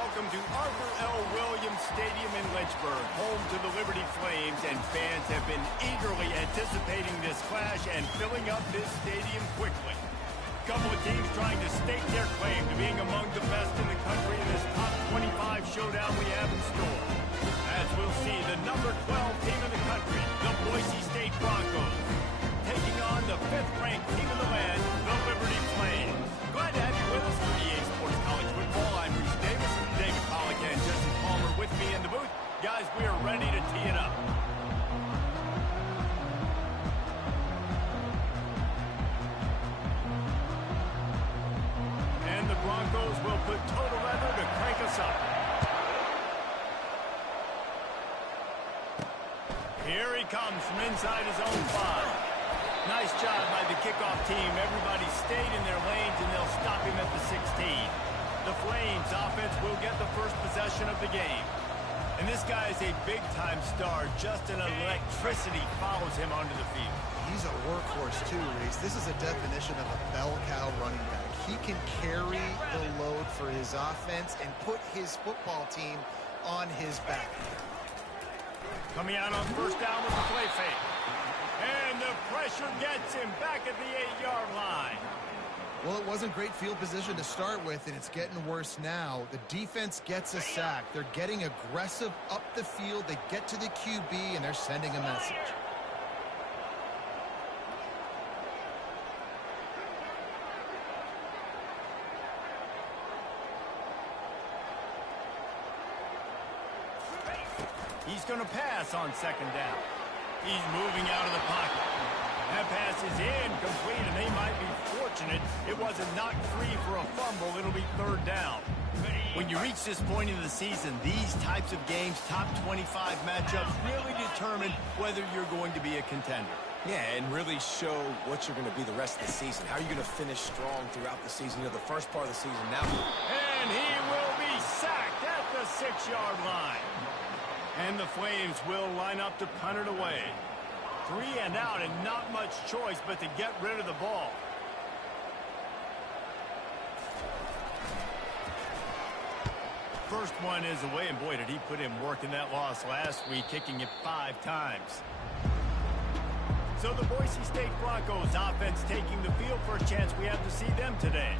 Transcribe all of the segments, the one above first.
welcome to Arthur L. Williams Stadium in Lynchburg, home to the Liberty Flames, and fans have been eagerly anticipating this clash and filling up this stadium quickly. A couple of teams trying to stake their claim to being among the best in the country in this top 25 showdown we have in store. As we'll see, the number 12 team in the country, the Boise State Broncos, taking on the 5th-ranked team in the land, the Liberty Flames. Glad to have you with us for EA Sports College Football. I'm Reese Davis, David Pollock, and Jesse Palmer with me in the booth. Guys, we are ready to tee it up. And the Broncos will put total leather to crank us up. Here he comes from inside his own 5. Nice job by the kickoff team. Everybody stayed in their lanes, and they'll stop him at the 16. The Flames offense will get the first possession of the game. And this guy is a big-time star. Just an electricity follows him onto the field. He's a workhorse too, Reese. This is a definition of a bell cow running back. He can carry the load for his offense and put his football team on his back. Coming out on first down with the play fake. And the pressure gets him back at the 8-yard line. Well, it wasn't great field position to start with, and it's getting worse now. The defense gets a sack. They're getting aggressive up the field. They get to the QB, and they're sending a message. He's going to pass on second down. He's moving out of the pocket. That pass is incomplete, and they might be fortunate it wasn't knocked free for a fumble. It'll be third down. When you reach this point in the season, these types of games, top 25 matchups, really determine whether you're going to be a contender. Yeah, and really show what you're going to be the rest of the season. How are you going to finish strong throughout the season? You know, the first part of the season now. And he will be sacked at the 6-yard line. And the Flames will line up to punt it away. 3 and out, and not much choice but to get rid of the ball. First one is away, and boy, did he put in work in that loss last week, kicking it 5 times. So the Boise State Broncos offense taking the field for a chance. We have to see them today.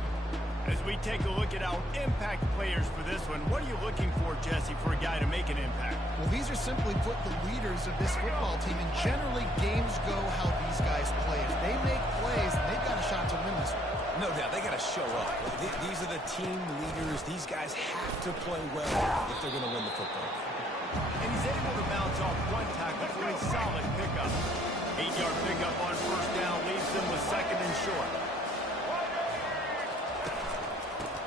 As we take a look at our impact players for this one, what are you looking for, Jesse, for a guy to make an impact? Well, these are simply put the leaders of this football team, and generally games go how these guys play. If they make plays, they've got a shot to win this one. No doubt, they got to show up. These are the team leaders. These guys have to play well if they're going to win the football game. And he's able to bounce off one tackle for a solid pickup. 8-yard pickup on first down leaves them with second and short.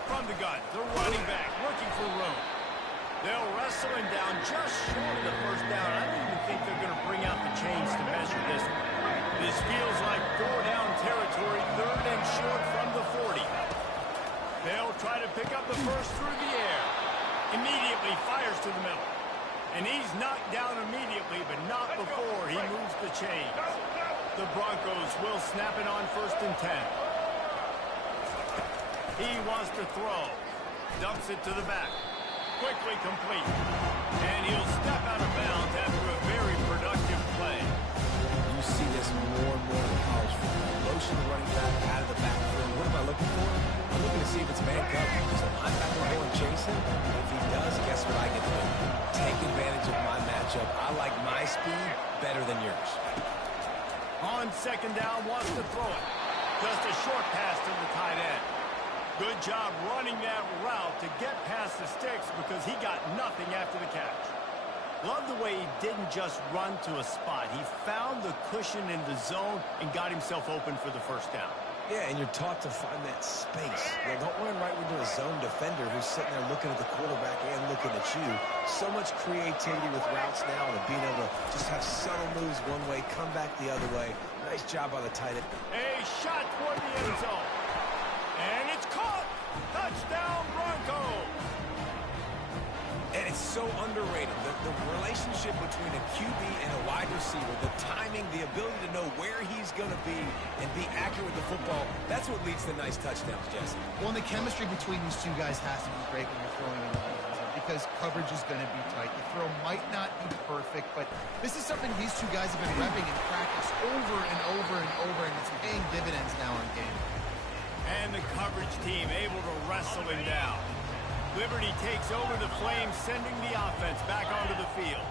From the gun, the running back looking for room. They'll wrestle him down just short of the first down. I don't even think they're going to bring out the chains to measure this one. This feels like 4-down territory, third and short from the 40. They'll try to pick up the first through the air. Immediately fires to the middle. And he's knocked down immediately, but not before he moves the chains. The Broncos will snap it on first and 10. He wants to throw. Dumps it to the back. Quickly complete. And he'll step out of bounds after a very productive play. You see this more and more in college football. Motion the running back out of the backfield. What am I looking for? I'm looking to see if it's man coverage. Does a linebacker go and chase him? If he does, guess what I get to do? Take advantage of my matchup. I like my speed better than yours. On second down, wants to throw it. Just a short pass to the tight end. Good job running that route to get past the sticks because he got nothing after the catch. Love the way he didn't just run to a spot. He found the cushion in the zone and got himself open for the first down. Yeah, and you're taught to find that space. You know, don't run right into a zone defender who's sitting there looking at the quarterback and looking at you. So much creativity with routes now and being able to just have subtle moves one way, come back the other way. Nice job by the tight end. A shot toward the end zone. And it's caught. Touchdown, Broncos. And it's so underrated. The relationship between a QB and a wide receiver, the timing, the ability to know where he's going to be and be accurate with the football, that's what leads to nice touchdowns, Jesse. Well, and the chemistry between these two guys has to be great when you're throwing in the end zone because coverage is going to be tight. The throw might not be perfect, but this is something these two guys have been repping in practice over and over and over, and it's paying dividends now in game. And the coverage team able to wrestle him down. Liberty takes over the Flames, sending the offense back onto the field.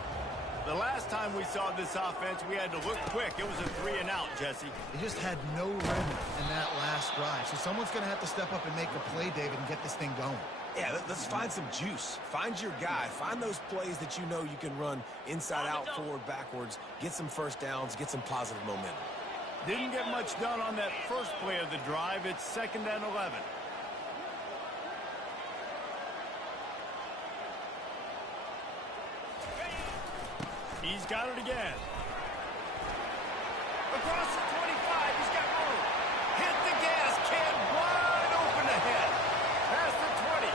The last time we saw this offense, we had to look quick. It was a 3-and-out, Jesse. They just had no rhythm in that last drive. So someone's going to have to step up and make a play, David, and get this thing going. Yeah, let's find some juice. Find your guy. Find those plays that you know you can run inside out, forward, backwards. Get some first downs. Get some positive momentum. Didn't get much done on that first play of the drive. It's 2nd and 11. He's got it again. Across the 25, he's got room. Hit the gas, kid, wide open ahead. Past the 20.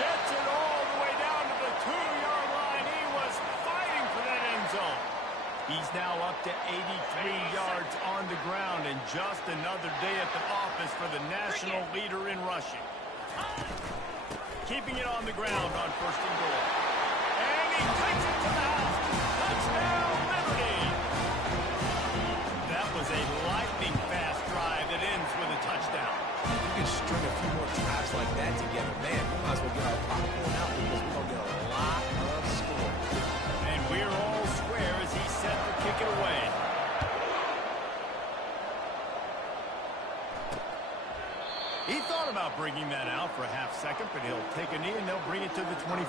Gets it all the way down to the 2-yard line. He was fighting for that end zone. He's now up to 83 yards on the ground, and just another day at the office for the national leader in rushing. Keeping it on the ground on 1st and goal. And he takes it to the house. Touchdown, Liberty! That was a lightning-fast drive that ends with a touchdown. You can string a few more drives like that together. Man, we might as well get our popcorn out because we're going to get a lot of score. And we're all square as he's set to kick it away. He thought about bringing that out for a half second, but he'll take a knee and they'll bring it to the 25.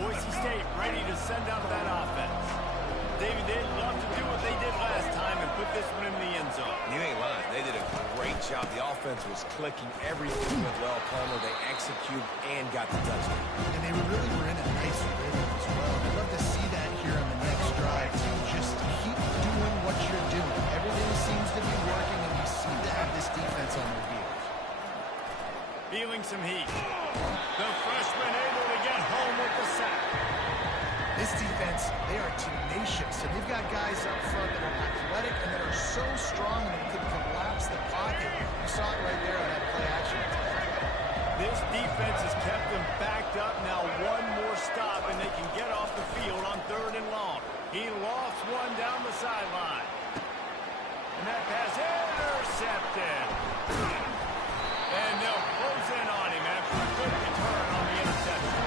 Boise State ready to send out that offense. David, they'd love to do what they did last time and put this one in the end zone. You ain't lying. They did a great job. The offense was clicking. Everything went well. Palmer, they executed and got the touchdown. And they really were in a nice rhythm as well. I'd love to see that here on the next drive, too. Just keep doing what you're doing. Everything seems to be working, and you seem to have this defense on their heels. Feeling some heat. The freshman able to get home with the sack. This defense, they are tenacious, and they've got guys up front that are athletic and that are so strong that they can collapse the pocket. You saw it right there on that play action. This defense has kept them backed up. Now one more stop, and they can get off the field on 3rd and long. He lost one down the sideline. And that pass intercepted. And they'll close in on him after a good return on the interception.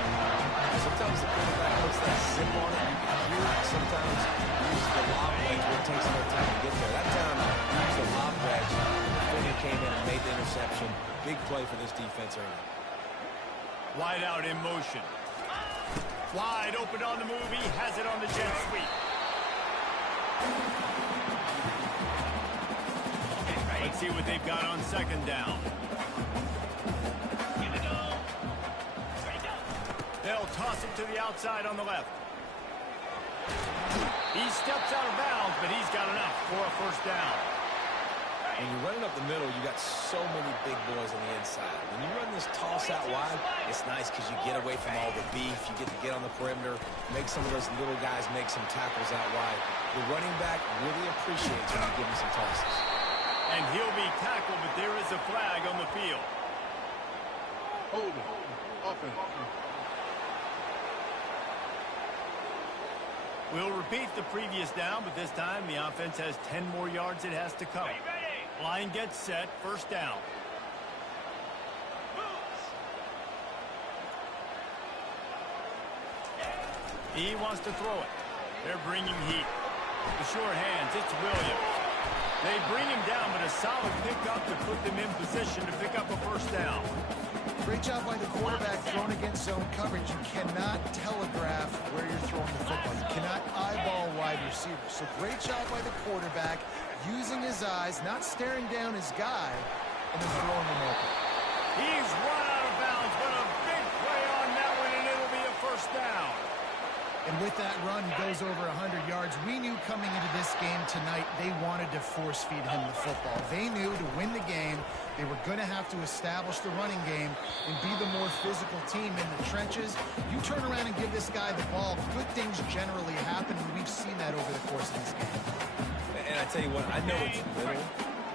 Sometimes the quarterback puts that zip on it. You can hear it. Sometimes he uses the lob wedge, but it takes more time to get there. That time, he used the lob wedge. The defender came in and made the interception. Big play for this defense early. Wide out in motion. Wide open on the move. He has it on the jet sweep. Let's see what they've got on 2nd down. They'll toss it to the outside on the left. He steps out of bounds, but he's got enough for a 1st down. When you're running up the middle, you got so many big boys on the inside. When you run this toss out wide, it's nice because you get away from all the beef. You get to get on the perimeter, make some of those little guys make some tackles out wide. The running back really appreciates when you give him some tosses. And he'll be tackled, but there is a flag on the field. Hold it. Offense. We'll repeat the previous down, but this time the offense has 10 more yards it has to cover. Line gets set, 1st down. He wants to throw it. They're bringing heat. The short hands, it's Williams. They bring him down, but a solid pickup to put them in position to pick up a 1st down. Great job by the quarterback thrown against zone coverage. You cannot telegraph where you're throwing the football. You cannot eyeball wide receivers. So great job by the quarterback using his eyes, not staring down his guy, and then throwing him open. He's run out of bounds, but a big play on that one, and it'll be a 1st down. And with that run, he goes over 100 yards. We knew coming into this game tonight, they wanted to force feed him the football. They knew to win the game, they were going to have to establish the running game and be the more physical team in the trenches. You turn around and give this guy the ball, good things generally happen, and we've seen that over the course of this game. And I tell you what, I know it's little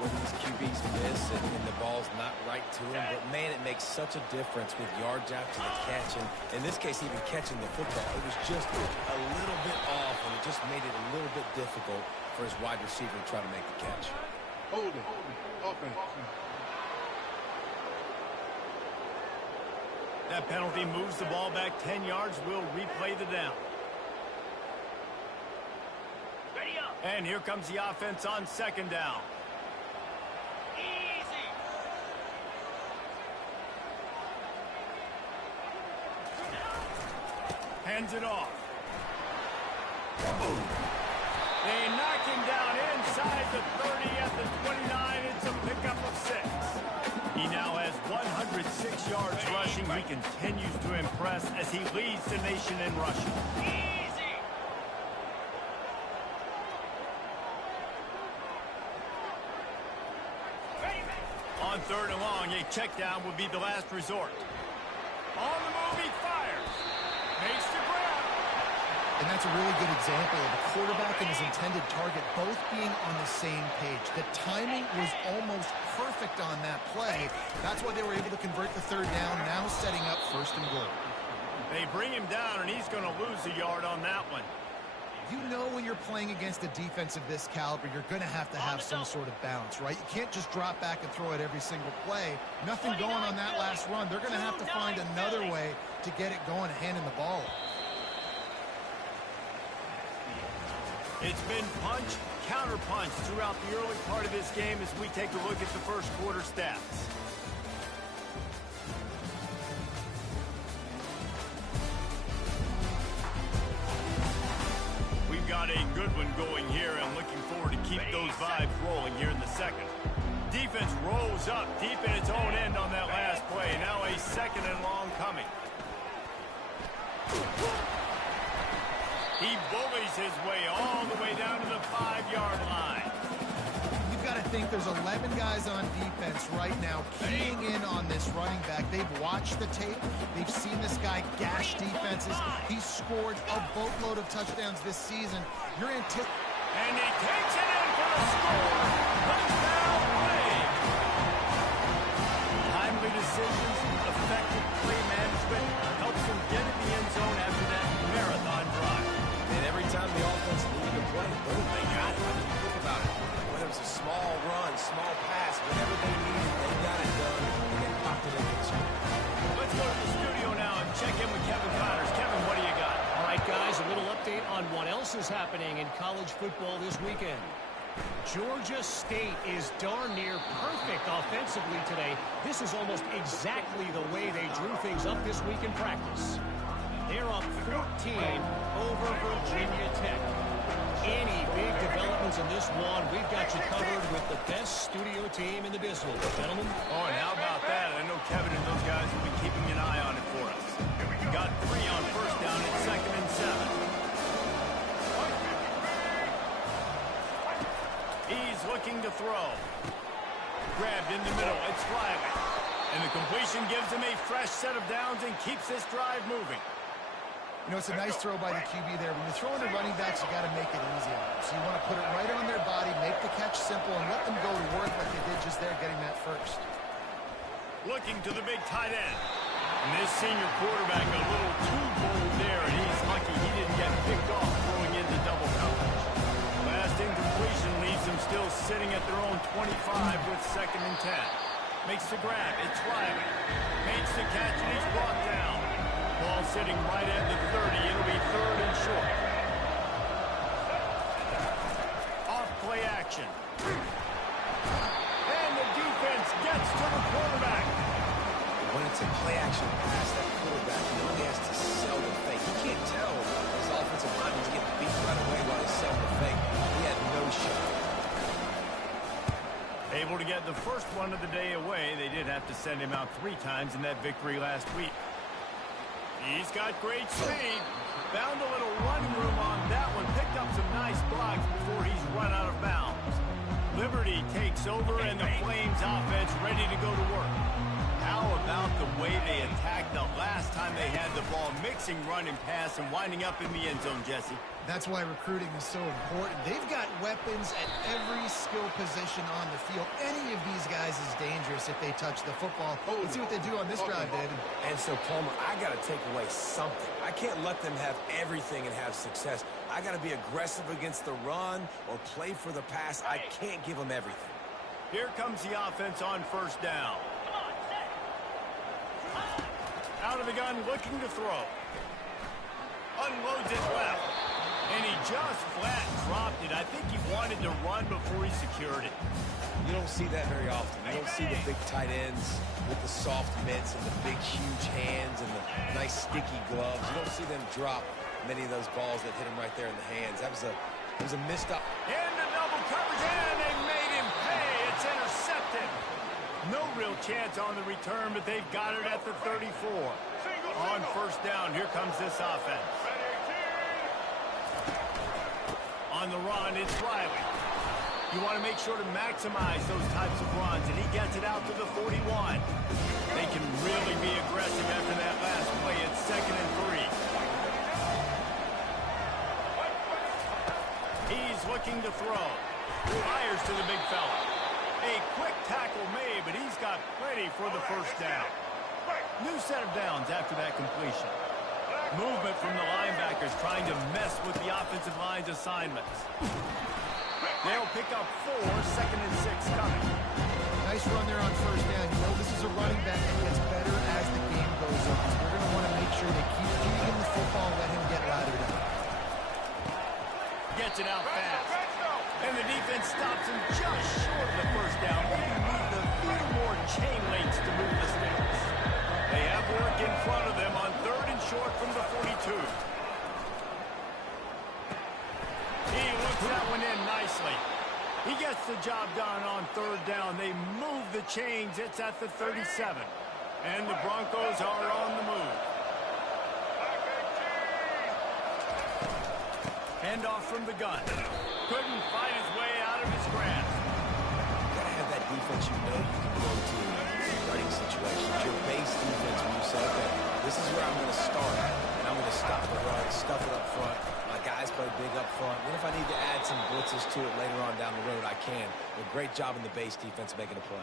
when these QBs miss and the ball's not right to him, but man, it makes such a difference with yards after the catch, and in this case, even catching the football. It was just a little bit off, and it just made it a little bit difficult for his wide receiver to try to make the catch. Holding. Offense. That penalty moves the ball back 10 yards. We'll replay the down. And here comes the offense on second down. Hands it off. They knock him down inside the 30 at the 29. It's a pickup of 6. He now has 106 yards rushing. He continues to impress as he leads the nation in rushing. On third and long, a check down would be the last resort. On the move, he fires. Makes the grab. And that's a really good example of a quarterback and his intended target both being on the same page. The timing was almost perfect on that play. That's why they were able to convert the third down, now setting up first and goal. They bring him down, and he's going to lose a yard on that one. You know when you're playing against a defense of this caliber, you're going to have some sort of balance, right? You can't just drop back and throw it every single play. Nothing going on that last run. They're going to have to find another way to get it going, handing the ball. It's been punch, counter punch throughout the early part of this game as we take a look at the first quarter stats. We've got a good one going here, and looking forward to keep those vibes rolling here in the second. Defense rolls up deep in its own end on that last play. Now a second and long coming. He bullies his way all the way down to the 5-yard line. You've got to think there's 11 guys on defense right now keying in on this running back. They've watched the tape. They've seen this guy gash defenses. He's scored a boatload of touchdowns this season. You're anticipating. And he takes it in for the score. Touchdown, play. Timely decisions, effective play management helps them get in the end zone after that marathon drive. And every time the offense needed to play, boom, they got it. I mean, think about it. Whether it was a small run, small pass, whatever they needed, they got it done, and they popped it into the score. Let's go to the studio now and check in with Kevin Connors. Kevin, what do you got? All right, guys, a little update on what else is happening in college football this weekend. Georgia State is darn near perfect offensively today. This is almost exactly the way they drew things up this week in practice. They're up 14 over Virginia Tech. Any big developments in this one, we've got you covered with the best studio team in the business, gentlemen. Oh, and how about that? I know Kevin and those guys will be keeping an eye on it for us. Got 3 on first down at 2nd and 7. He's looking to throw. Grabbed in the middle. It's Riley. And the completion gives him a fresh set of downs and keeps this drive moving. You know, it's a nice throw by the QB there. When you're throwing the running backs, you got to make it easy on them. So you want to put it right on their body, make the catch simple, and let them go to work like they did just there, getting that first. Looking to the big tight end. And this senior quarterback a little too bold there, and he's lucky he didn't get picked off throwing into double coverage. Last incompletion leaves them still sitting at their own 25 with 2nd and 10. Makes the grab. It's Riley. Makes the catch, and he's brought down. Ball sitting right at the 30. It'll be 3rd and short. Off play action. And the defense gets to the quarterback. When it's a play-action pass, that quarterback really has to sell the fake. You can't tell his offensive lineman's getting beat right away while he's selling the fake. He had no shot. Able to get the first one of the day away. They did have to send him out 3 times in that victory last week. He's got great speed. Found a little running room on that one. Picked up some nice blocks before he's run out of bounds. Liberty takes over, and the Flames offense ready to go to work. How about the way they attacked the last time they had the ball, mixing run and pass and winding up in the end zone, Jesse? That's why recruiting is so important. They've got weapons at every skill position on the field. Any of these guys is dangerous if they touch the football. Let's see what they do on this drive, David. And so, Palmer, I got to take away something. I can't let them have everything and have success. I got to be aggressive against the run or play for the pass. I can't give them everything. Here comes the offense on first down. Out of the gun, looking to throw. Unloads it left. And he just flat dropped it. I think he wanted to run before he secured it. You don't see that very often. You don't see the big tight ends with the soft mitts and the big, huge hands and the nice, sticky gloves. You don't see them drop many of those balls that hit him right there in the hands. That was a missed up. And the double coverage, and they made him pay. It's intercepted. No real chance on the return, but they've got it at the 34. On first down, here comes this offense. On the run, it's Riley. You want to make sure to maximize those types of runs, and he gets it out to the 41. They can really be aggressive after that last play. It's 2nd and 3. He's looking to throw. Fires to the big fella. A quick tackle made, but he's got plenty for the first down. New set of downs after that completion. Movement from the linebackers trying to mess with the offensive line's assignments. They'll pick up 4, 2nd and 6 coming. Nice run there on first down. You know this is a running back that gets better as the game goes on. So they're going to want to make sure they keep feeding him the football and let him get lathered up. Gets it out fast. And the defense stops him just short of the first down. Maybe need a few more chain links to move the sticks. They have work in front of them on 3rd and short from the 42. He looks that one in nicely. He gets the job done on 3rd down. They move the chains. It's at the 37. And the Broncos are on the move. Handoff from the gun. Couldn't find his way out of his grasp. You got to have that defense you know you can go to in running situations. Your base defense when you say, okay, this is where I'm going to start, and I'm going to stop the run, stuff it up front. My guys play big up front. Then if I need to add some blitzes to it later on down the road, I can. A great job in the base defense making a play.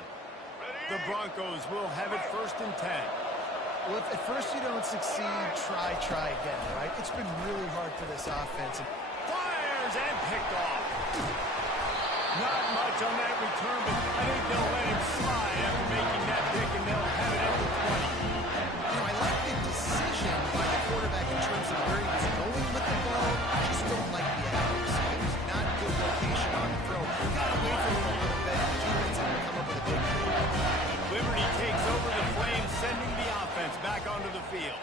The Broncos will have it 1st and 10. Well, if at first you don't succeed, try again, right? It's been really hard for this offense. Fires and picked off. Not much on that return, but I think they'll let him slide after making that pick, and they'll have it at the 20. You know, I like the decision by the quarterback in terms of where he was going with the ball. I just don't like the accuracy. It was not good location on the throw. You got to wait for it a little bit. The defense will come up with a big play. Liberty takes over the Flames, sending the offense back onto the field.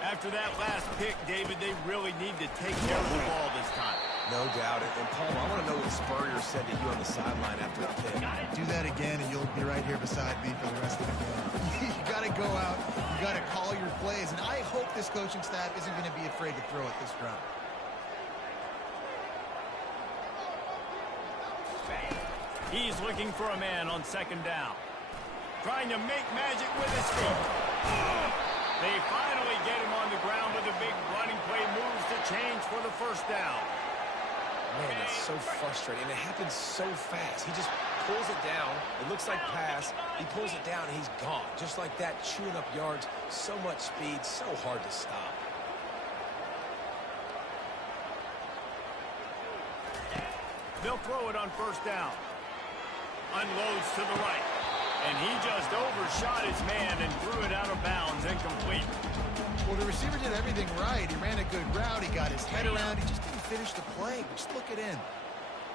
After that last pick, David, they really need to take care of the ball this time. No doubt. And Paul, I want to know what Spurrier said to you on the sideline after the pick. Do that again, and you'll be right here beside me for the rest of the game. You got to go out. You got to call your plays. And I hope this coaching staff isn't going to be afraid to throw at this ground. He's looking for a man on 2nd down. Trying to make magic with his feet. They finally get him on the ground with a big running play, moves the chains for the first down. Man, it's so frustrating. And it happens so fast. He just pulls it down. It looks like pass. He pulls it down, and he's gone. Just like that, chewing up yards. So much speed, so hard to stop. They'll throw it on first down. Unloads to the right. And he just overshot his man and threw it out of bounds, incomplete. Well, the receiver did everything right. He ran a good route. He got his head around. He just didn't finish the play. Just look it in.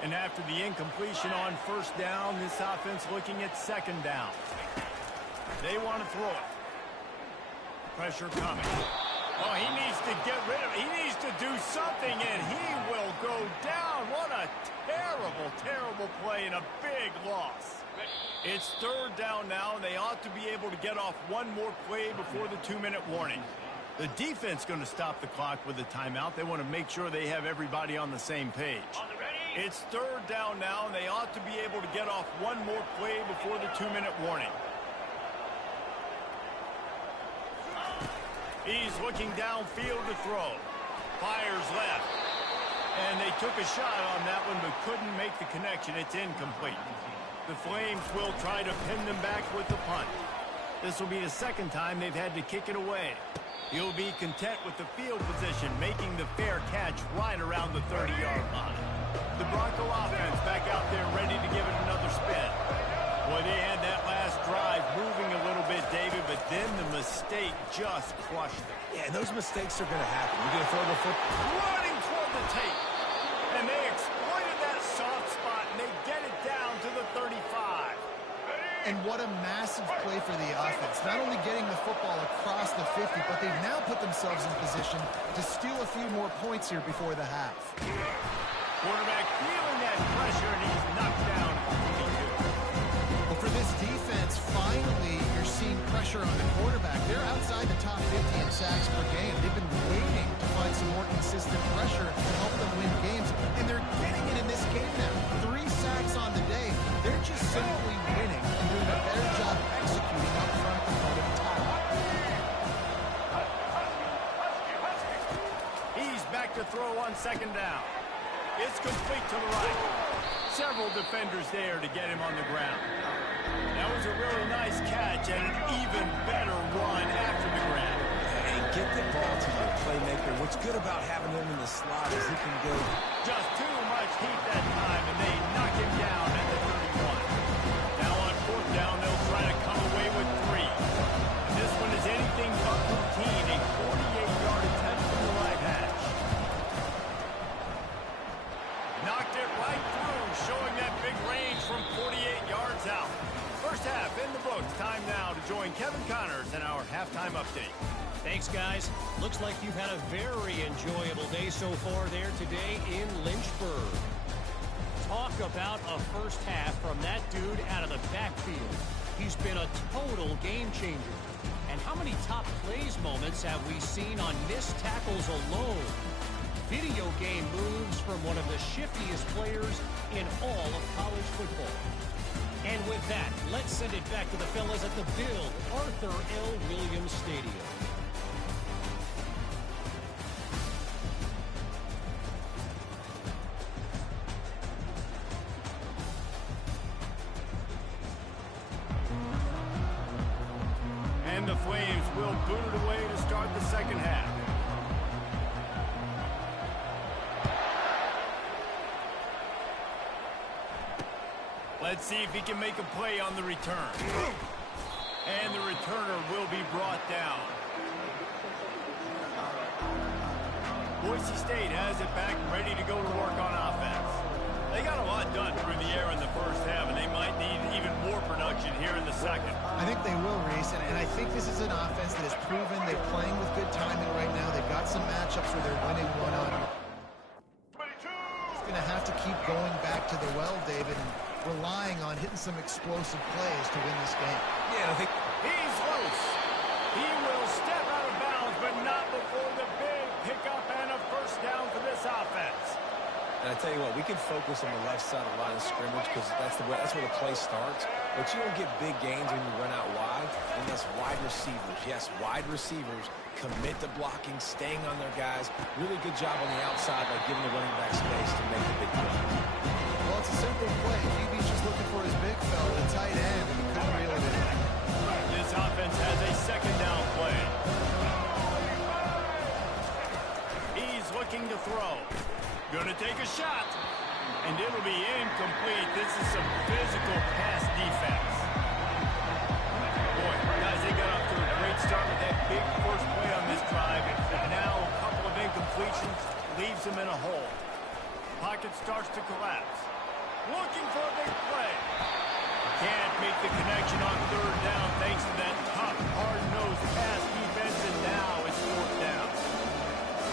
And after the incompletion on first down, this offense looking at 2nd down. They want to throw it. Pressure coming. Oh, he needs to get rid of it. He needs to do something, and he will go down. What a terrible, terrible play and a big loss. It's 3rd down now, and they ought to be able to get off one more play before the 2-minute warning. The defense going to stop the clock with a timeout. They want to make sure they have everybody on the same page. It's third down now, and they ought to be able to get off one more play before the 2-minute warning. He's looking downfield to throw. Fires left. And they took a shot on that one, but couldn't make the connection. It's incomplete. The Flames will try to pin them back with the punt. This will be the second time they've had to kick it away. He'll be content with the field position, making the fair catch right around the 30-yard line. The Bronco offense back out there ready to give it another spin. Boy, they had that last drive moving a little bit, David, but then the mistake just crushed them. Yeah, those mistakes are going to happen. You're going to throw the football. Running toward the tape. And they exploited that soft spot, and they get it down to the 35. And what a massive play for the offense. Not only getting the football across the 50, but they've now put themselves in position to steal a few more points here before the half. Quarterback feeling that pressure, and he's knocked down at 22. Well, for this defense, finally, you're seeing pressure on the quarterback. They're outside the top 50 in sacks per game. They've been waiting to find some more consistent pressure to help them win games, and they're getting it in this game now. 3 sacks on the day. They're just simply winning and doing a better job executing up front than over the top. He's back to throw on second down. It's complete to the right. Several defenders there to get him on the ground. That was a really nice catch and an even better run after the grab. And get the ball to your playmaker. What's good about having him in the slot is he can go. Just too much heat that time, and they knock him down at the 31. Now on fourth down, they'll try to come away with 3. And this one is anything but routine. A 48-yard attempt from the right hash. Knocked it right through, showing that big range from 48 yards out. First half in the books. Time now to join Kevin Connors in our halftime update. Thanks, guys. Looks like you've had a very enjoyable day so far there today in Lynchburg. Talk about a first half from that dude out of the backfield. He's been a total game changer. And how many top plays moments have we seen on missed tackles alone? Video game moves from one of the shiftiest players in all of college football. And with that, let's send it back to the fellas at the Bill Arthur L. Williams Stadium. And the Flames will boot it away to start the second half. Let's see if he can make a play on the return. And the returner will be brought down. Boise State has it back, ready to go to work on offense. They got a lot done through the air in the first half, and they might need even more production here in the second. I think they will, Reese, and I think this is an offense that has proven they're playing with good timing right now. They've got some matchups where they're winning one-on-one. It's going to have to keep going back to the well, David, and relying on hitting some explosive plays to win this game. Yeah, I think He's loose. He will step out of bounds, but not before the big pickup and a first down for this offense. And I tell you what, we can focus on the left side of the line of scrimmage because that's where the play starts. But you don't get big gains when you run out wide unless wide receivers, yes, wide receivers commit to blocking, staying on their guys. Really good job on the outside by giving the running back space to make the big play. Well, it's a simple play. QB's just looking for his big fella, the tight end, and he couldn't reel it in. This offense has a second down play. He's looking to throw. Gonna take a shot. And it'll be incomplete. This is some physical pass defense. Boy, guys, they got off to a great start with that big first play on this drive. And now a couple of incompletions leaves them in a hole. Pocket starts to collapse. Looking for a big play. Can't make the connection on third down thanks to that tough, hard-nosed pass defense, and now it's fourth down.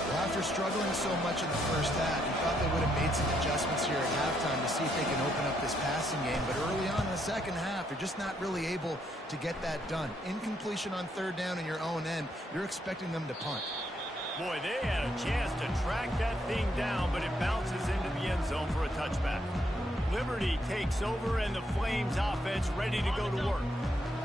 Well, after struggling so much in the first half, you thought they would have made some adjustments here at halftime to see if they can open up this passing game. But early on in the second half, they're just not really able to get that done. Incompletion on third down in your own end, you're expecting them to punt. Boy, they had a chance to track that thing down, but it bounces into the end zone for a touchback. Liberty takes over, and the Flames offense ready to go to work.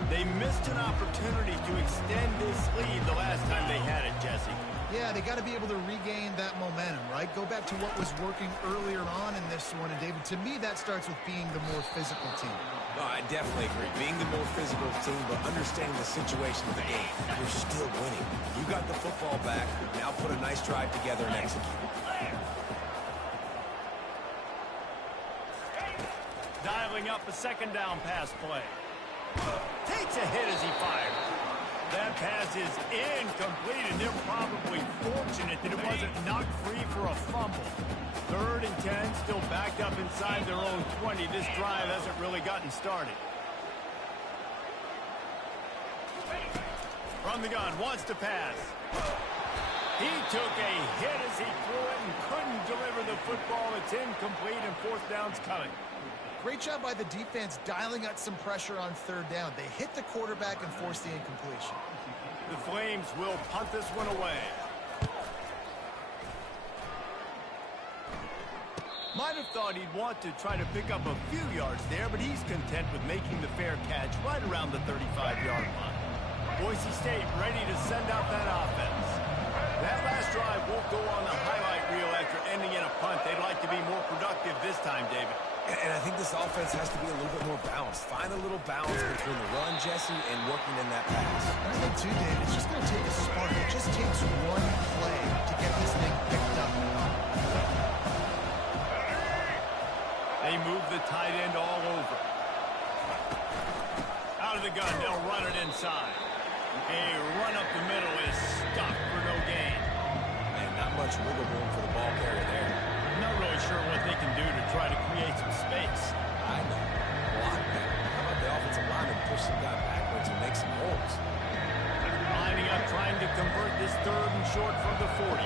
They missed an opportunity to extend this lead the last time they had it, Jesse. Yeah, they got to be able to regain that momentum, right? Go back to what was working earlier on in this one. And, David, to me, that starts with being the more physical team. No, I definitely agree. Being the more physical team, but understanding the situation of the game. You're still winning. You got the football back. Now put a nice drive together and execute. Dialing up a second down pass play. Takes a hit as he fired. That pass is incomplete, and they're probably fortunate that it wasn't knocked free for a fumble. 3rd and 10, still backed up inside their own 20. This drive hasn't really gotten started. From the gun, wants to pass. He took a hit as he threw it and couldn't deliver the football. It's incomplete, and 4th down's coming. Great job by the defense dialing up some pressure on third down. They hit the quarterback and forced the incompletion. The Flames will punt this one away. Might have thought he'd want to try to pick up a few yards there, but he's content with making the fair catch right around the 35-yard line. Boise State ready to send out that offense. That last drive won't go on the highlight reel after ending in a punt. They'd like to be more productive this time, David. And I think this offense has to be a little bit more balanced. Find a little balance between the run, Jesse, and working in that pass. I think, too, Dave, it's just going to take a spark. It just takes one play to get this thing picked up. They move the tight end all over. Out of the gun, they'll run it inside. A run up the middle is stopped for no gain. Man, not much wiggle room for the ball carrier there. Not really sure what they can do to try to create some space. I know. Block that. How about the offensive lineman push some guy backwards and make some holes? Lining up, trying to convert this 3rd and short from the 40.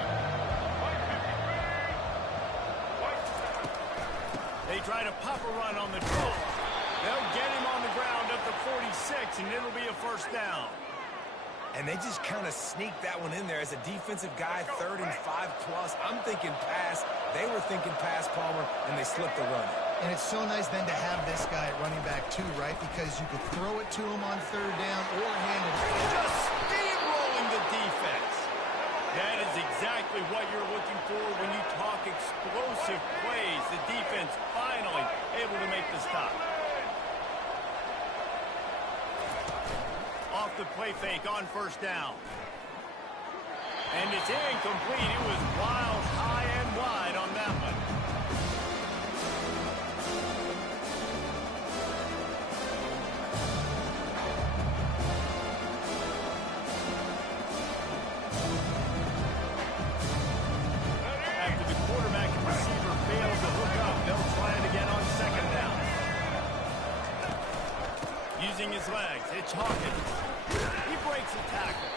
They try to pop a run on the draw. They'll get him on the ground at the 46, and it'll be a 1st down. And they just kind of sneaked that one in there as a defensive guy, 3rd and 5+. I'm thinking pass. They were thinking pass, Palmer, and they slipped the run. And it's so nice then to have this guy at running back too, right? Because you could throw it to him on 3rd down or hand it off. Just steamrolling the defense. That is exactly what you're looking for when you talk explosive plays. The defense finally able to make the stop. Off the play fake on 1st down. And it's incomplete. It was wild, high and wide on that one. After the quarterback and receiver failed to hook up, they'll try it again on 2nd down. Using his legs, it's Hawkins. He breaks a tackle.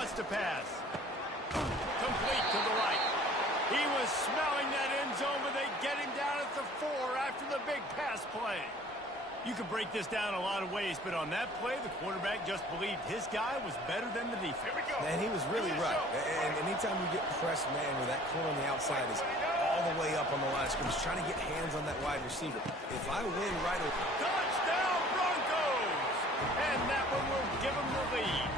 wants to pass. Complete to the right. He was smelling that end zone, but they get him down at the 4 after the big pass play. You could break this down a lot of ways, but on that play, the quarterback just believed his guy was better than the defense. Here we go. And he was really right. And anytime you get pressed, man, where that corner on the outside is all the way up on the line of scrimmage, trying to get hands on that wide receiver. If I win right away. Touchdown, Broncos! And that one will give them the lead.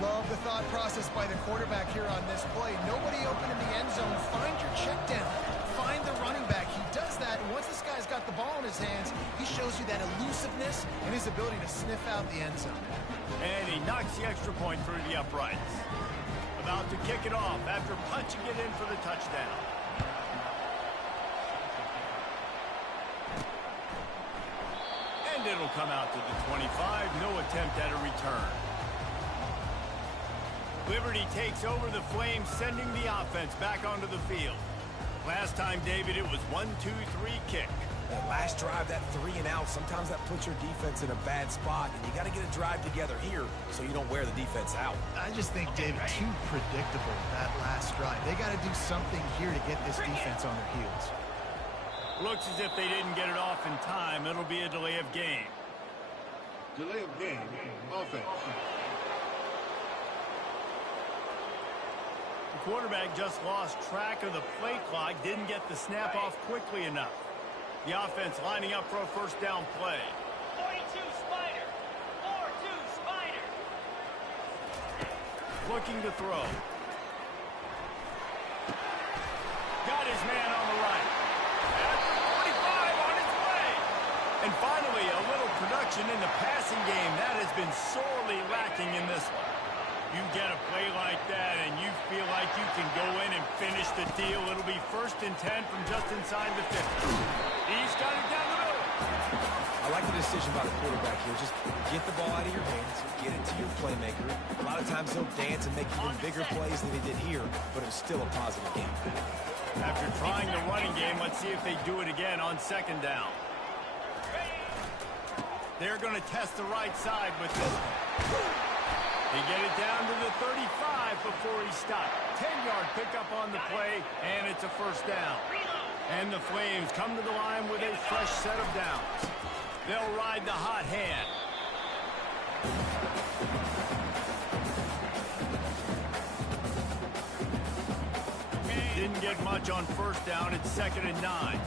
Love the thought process by the quarterback here on this play. Nobody open in the end zone. Find your check down. Find the running back. He does that, and once this guy's got the ball in his hands, he shows you that elusiveness and his ability to sniff out the end zone. And he knocks the extra point through the uprights. About to kick it off after punching it in for the touchdown. And it'll come out to the 25. No attempt at a return. Liberty takes over the Flames, sending the offense back onto the field. Last time, David, it was 1-2-3 kick. That last drive, that 3 and out, sometimes that puts your defense in a bad spot, and you got to get a drive together here so you don't wear the defense out. I just think, David, too predictable, that last drive. They got to do something here to get this defense on their heels. Looks as if they didn't get it off in time. It'll be a delay of game. Delay of game. Offense. The quarterback just lost track of the play clock, didn't get the snap off quickly enough. The offense lining up for a first down play. 42 Spider. 4-2 Spider. Looking to throw. Got his man on the right. At the 45 on his way. And finally, a little production in the passing game. That has been sorely lacking in this one. You get a play like that and you feel like you can go in and finish the deal. It'll be 1st and 10 from just inside the 50. He's got it down the middle. I like the decision by the quarterback here. Just get the ball out of your hands, get it to your playmaker. A lot of times he'll dance and make even bigger plays than he did here, but it was still a positive game. After trying the running game, let's see if they do it again on 2nd down. They're going to test the right side with this. They get it down to the 35 before he stopped. 10-yard pickup on the play, and it's a first down. And the Flames come to the line with a fresh set of downs. They'll ride the hot hand. Didn't get much on first down. It's 2nd and 9.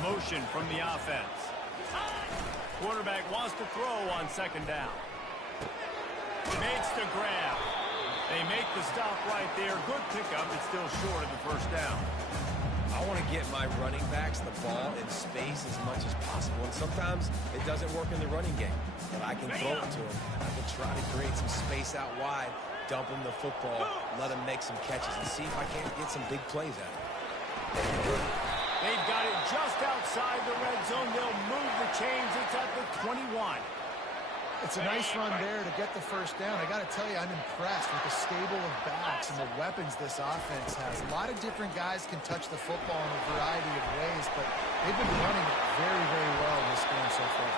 Motion from the offense. Quarterback wants to throw on 2nd down. Makes the grab. They make the stop right there. Good pickup. It's still short of the first down. I want to get my running backs the ball in space as much as possible. And sometimes it doesn't work in the running game. But I can throw it to them. And I can try to create some space out wide, dump them the football, let them make some catches, and see if I can't get some big plays out of it. They've got it just outside the red zone. They'll move the chains. It's at the 21. It's a nice run there to get the first down. I got to tell you, I'm impressed with the stable of backs and the weapons this offense has. A lot of different guys can touch the football in a variety of ways, but they've been running it very, very well in this game so far.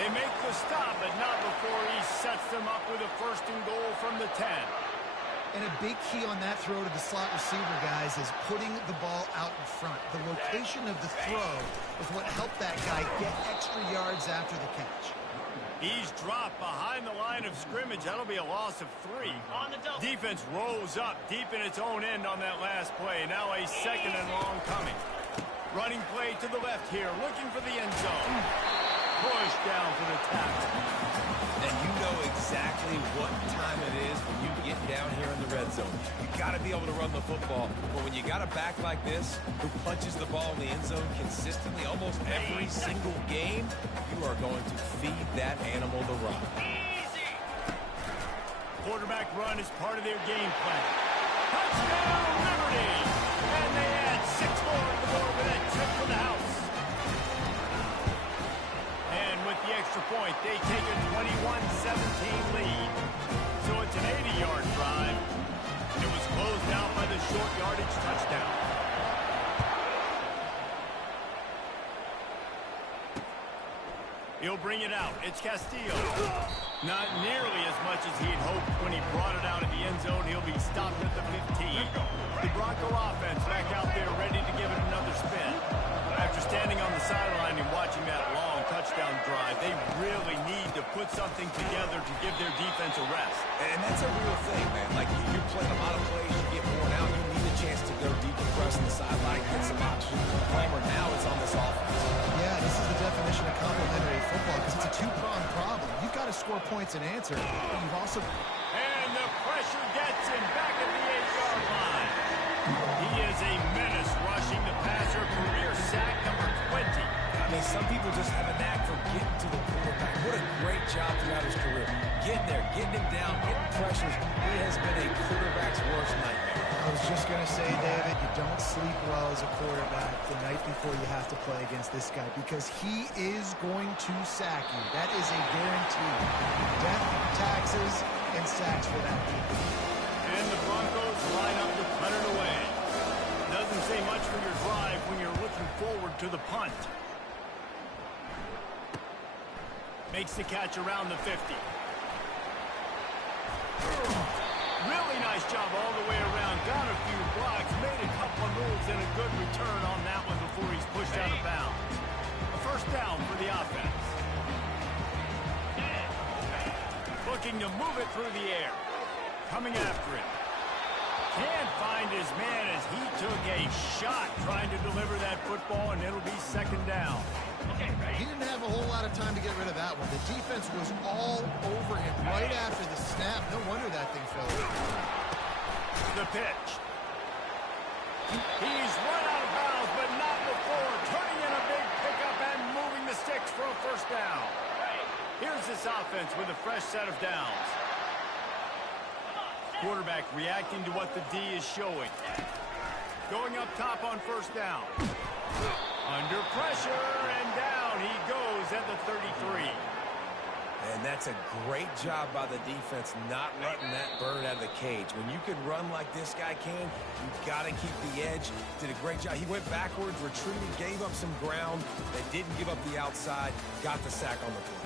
They make the stop, but not before he sets them up with a 1st and goal from the 10. And a big key on that throw to the slot receiver, guys, is putting the ball out in front. The location of the throw is what helped that guy get extra yards after the catch. He's dropped behind the line of scrimmage. That'll be a loss of 3. Defense rolls up deep in its own end on that last play. Now a 2nd and long coming. Running play to the left here, looking for the end zone. Push down for the tackle. And you know exactly what time it is when you get down here in the red zone. You got to be able to run the football. But when you got a back like this who punches the ball in the end zone consistently almost every single game, you are going to feed that animal the rock. Quarterback run is part of their game plan. Touchdown, Liberty! And they add 6 more to the board with that trip for the house. And with the extra point, they take a 21-17 lead. So it's an 80-yard drive. It was closed out by the short yardage touchdown. He'll bring it out. It's Castillo. Not nearly as much as he'd hoped when he brought it out of the end zone. He'll be stopped at the 15. The Bronco offense back out there ready to give it another spin. After standing on the sideline and watching that long touchdown drive, they really need to put something together to give their defense a rest. And that's a real thing, man. Like, you play a lot of plays, you get worn out, you need a chance to go decompress on the sideline, get some oxygen. Palmer, now it's on this offense. Yeah, this is the definition of complementary football because it's a two-pronged problem. You've got to score points and answer, but you've also... And the pressure gets him back at the 8-yard line. He is a menace rushing the passer, career sack number 20. I mean, some people just have a knack for getting to the quarterback. What a great job throughout his career. Getting there, getting him down, getting pressures. He has been a quarterback's worst nightmare. I was just going to say, David, you don't sleep well as a quarterback the night before you have to play against this guy because he is going to sack you. That is a guarantee. Death, taxes, and sacks for that defense. And the Broncos line up to punt it away. Doesn't say much for your drive when you're looking forward to the punt. Makes the catch around the 50. Really nice job all the way around. Got a few blocks, made a couple of moves, and a good return on that one before he's pushed out of bounds. A first down for the offense. Looking to move it through the air. Coming after it. Can't find his man as he took a shot trying to deliver that football, and it'll be second down. He didn't have a whole lot of time to get rid of that one. The defense was all over him right after the snap. No wonder that thing fell. The pitch. He's run out of bounds, but not before turning in a big pickup and moving the sticks for a first down. Here's this offense with a fresh set of downs. Quarterback reacting to what the D is showing. Going up top on first down. Under pressure, and down he goes at the 33. And that's a great job by the defense not letting that bird out of the cage. When you can run like this guy can, you've got to keep the edge. Did a great job. He went backwards, retreated, gave up some ground. They didn't give up the outside, got the sack on the play.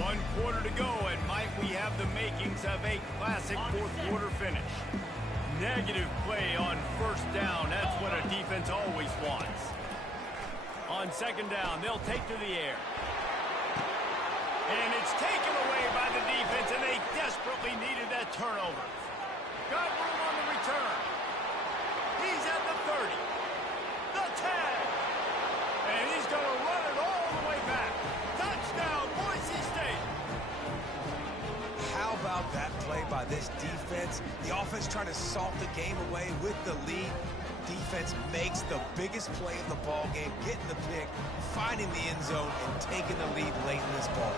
One quarter to go, and might we have the makings of a classic fourth quarter finish. Negative play on first down. That's what a defense always wants. On second down, they'll take to the air. And it's taken away by the defense, and they desperately needed that turnover. Got room on the return. He's at the 30. The 10. And he's going to run it all the way back. Touchdown, Boise State. How about that play by this defense? The offense trying to salt the game away with the lead. Defense makes the biggest play of the ball game, getting the pick, finding the end zone, and taking the lead late in this ball.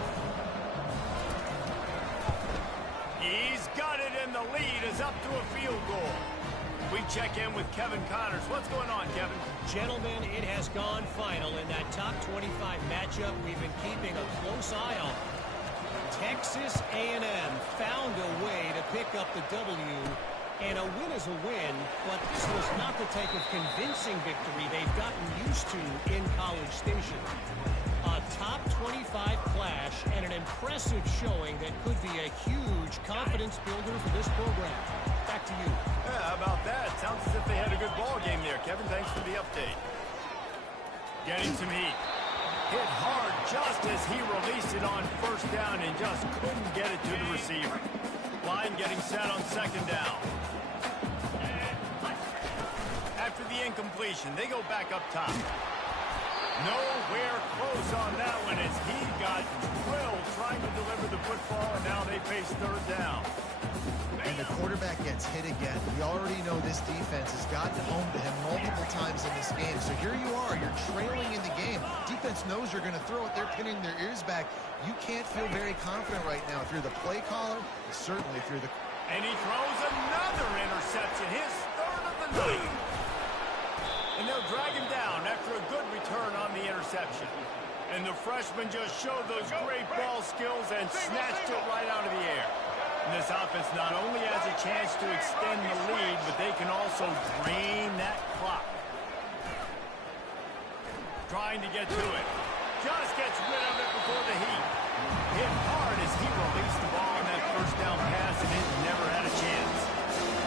He's got it, and the lead is up to a field goal. We check in with Kevin Connors. What's going on, Kevin? Gentlemen, it has gone final in that top 25 matchup we've been keeping a close eye on. Texas A&M found a way to pick up the W, and a win is a win, but this was not the type of convincing victory they've gotten used to in College Station. A top 25 clash and an impressive showing that could be a huge confidence builder for this program. Back to you. Yeah, how about that? Sounds as if they had a good ball game there. Kevin, thanks for the update. Getting some heat. Hit hard just as he released it on first down and just couldn't get it to the receiver. Line getting set on second down. After the incompletion, they go back up top. Nowhere close on that one as he got drilled trying to deliver the football, and now they face third down. And the quarterback gets hit again. We already know this defense has gotten home to him multiple times in this game. So here you are, you're trailing in the game. Defense knows you're going to throw it. They're pinning their ears back. You can't feel very confident right now through the play caller, and certainly through the... And he throws another interception, his third of the night. And they'll drag him down after a good return on the interception. And the freshman just showed those great ball skills and snatched it right out of the air. And this offense not only has a chance to extend the lead, but they can also drain that clock. trying to get to it. Just gets rid of it before the heat. Hit hard as he released the ball on that first down pass, and it never had a chance.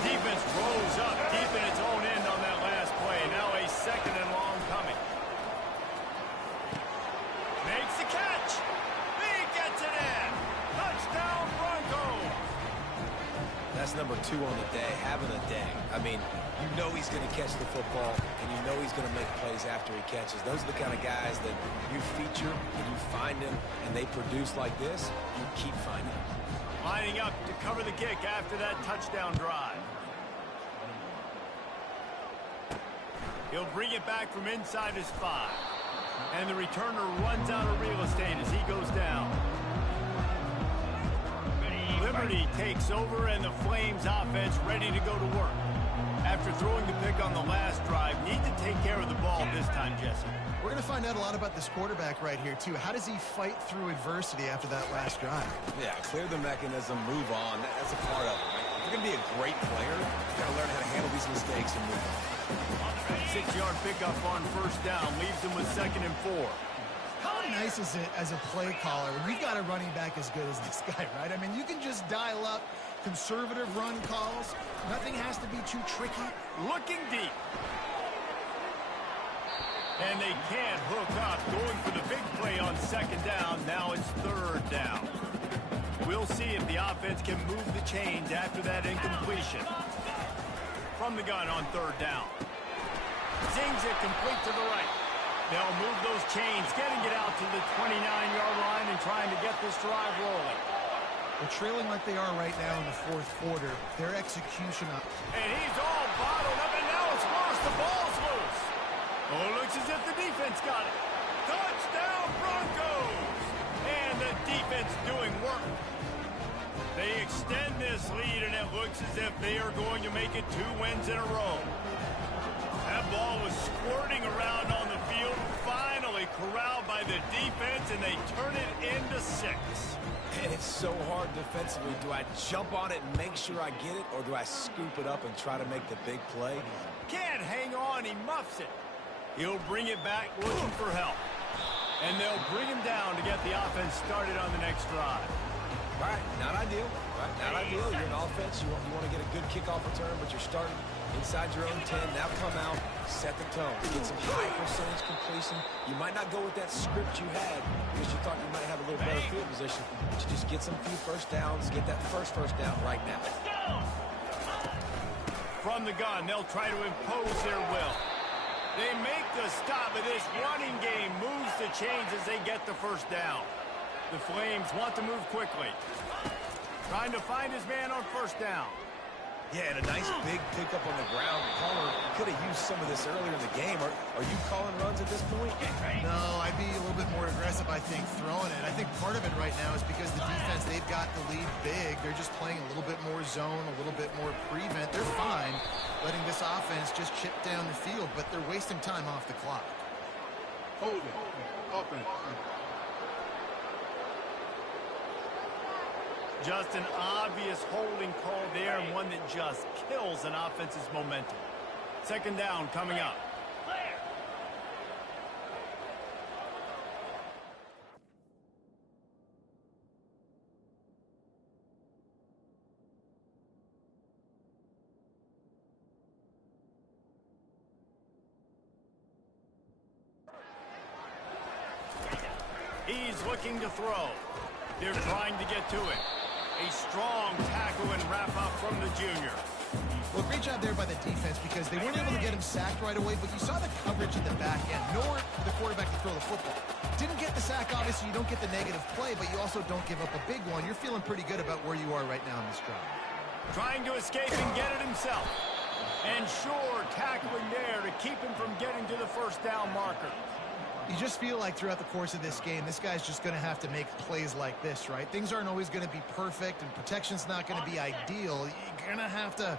Defense rose up deep in its own end on that last play. Now a second and long coming. Makes the catch. He gets it in. Touchdown Broncos. That's number 2 on the day, having a day. I mean, you know he's going to catch the football, and you know he's going to make plays after he catches. Those are the kind of guys that you feature and you find them, and they produce like this, you keep finding them. Lining up to cover the kick after that touchdown drive. He'll bring it back from inside his 5. And the returner runs out of real estate as he goes down. Liberty takes over, and the Flames offense ready to go to work. After throwing the pick on the last drive, need to take care of the ball this time, Jesse. We're going to find out a lot about this quarterback right here, too. How does he fight through adversity after that last drive? Yeah, clear the mechanism, move on. That's a part of it, right? If you're going to be a great player, you've got to learn how to handle these mistakes and move on. 6-yard pickup on first down leaves him with 2nd and 4. How nice is it as a play caller when you've got a running back as good as this guy, right? I mean, you can just dial up conservative run calls. Nothing has to be too tricky. Looking deep. And they can't hook up. Going for the big play on 2nd down. Now it's 3rd down. We'll see if the offense can move the chains after that incompletion. From the gun on 3rd down. Zings it complete to the right. They'll move those chains, getting it out to the 29-yard line and trying to get this drive rolling. They're trailing like they are right now in the 4th quarter. Their execution up. And he's all bottled up, and now it's worse. The ball's loose. Oh, it looks as if the defense got it. Touchdown Broncos! And the defense doing work. They extend this lead, and it looks as if they are going to make it 2 wins in a row. That ball was squirting around on the field, finally corralled by the defense, and they turn it into 6. And it's so hard defensively. Do I jump on it and make sure I get it, or do I scoop it up and try to make the big play? Can't hang on. He muffs it. He'll bring it back looking for help. And they'll bring him down to get the offense started on the next drive. All right, not ideal. Right, not ideal. You're an offense. You want to get a good kickoff return, but you're starting inside your own 10. Now come out, set the tone. Get some high percentage completion. You might not go with that script you had because you thought you might have a little better field position, but you just get some few first downs, get that first down right now. From the gun, they'll try to impose their will. They make the stop, but this running game moves the chains as they get the first down. The Flames want to move quickly. Trying to find his man on first down. Yeah, and a nice big pickup on the ground. Palmer could have used some of this earlier in the game. Are you calling runs at this point? No, I'd be a little bit more aggressive, I think, throwing it. I think part of it right now is because the defense, they've got the lead big. They're just playing a little bit more zone, a little bit more prevent. They're fine letting this offense just chip down the field, but they're wasting time off the clock. Hold it. Offense. Just an obvious holding call there, and one that just kills an offense's momentum. 2nd down coming up. He's looking to throw. They're trying to get to it. A strong tackle and wrap-up from the junior. Well, great job there by the defense because they weren't able to get him sacked right away, but you saw the coverage in the back end. Nowhere for the quarterback to throw the football. Didn't get the sack, obviously. You don't get the negative play, but you also don't give up a big one. You're feeling pretty good about where you are right now in this drive. Trying to escape and get it himself. And sure, tackling there to keep him from getting to the first down marker. You just feel like throughout the course of this game, this guy's just going to have to make plays like this, right? Things aren't always going to be perfect, and protection's not going to be ideal. You're going to have to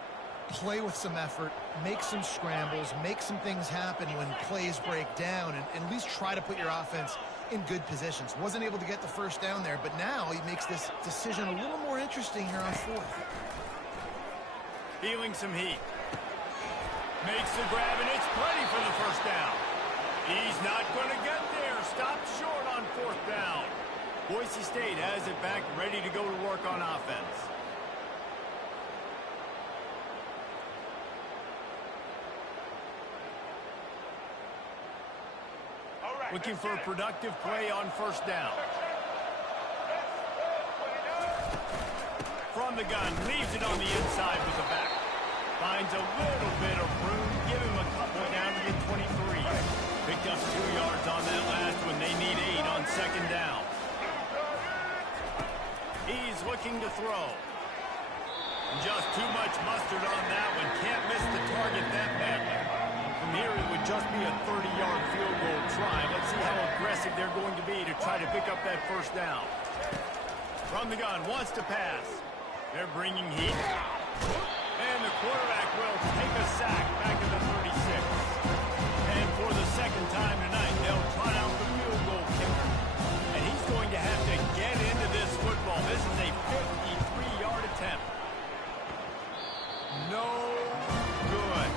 play with some effort, make some scrambles, make some things happen when plays break down, and at least try to put your offense in good positions. Wasn't able to get the first down there, but now he makes this decision a little more interesting here on 4th. Feeling some heat. Makes the grab, and it's plenty for the first down. He's not going to get there. Stopped short on 4th down. Boise State has it back, ready to go to work on offense. Looking for a productive play on 1st down. From the gun, leaves it on the inside with the back. Finds a little bit of room, give him a couple down to get 23. Picked up 2 yards on that last one. They need 8 on 2nd down. He's looking to throw. Just too much mustard on that one. Can't miss the target that badly. From here, it would just be a 30-yard field goal try. Let's see how aggressive they're going to be to try to pick up that 1st down. From the gun, wants to pass. They're bringing heat. And the quarterback will take a sack back at the 36. And for the 2nd time tonight, they'll trot out the field goal kicker. And he's going to have to get into this football. This is a 53-yard attempt. No good.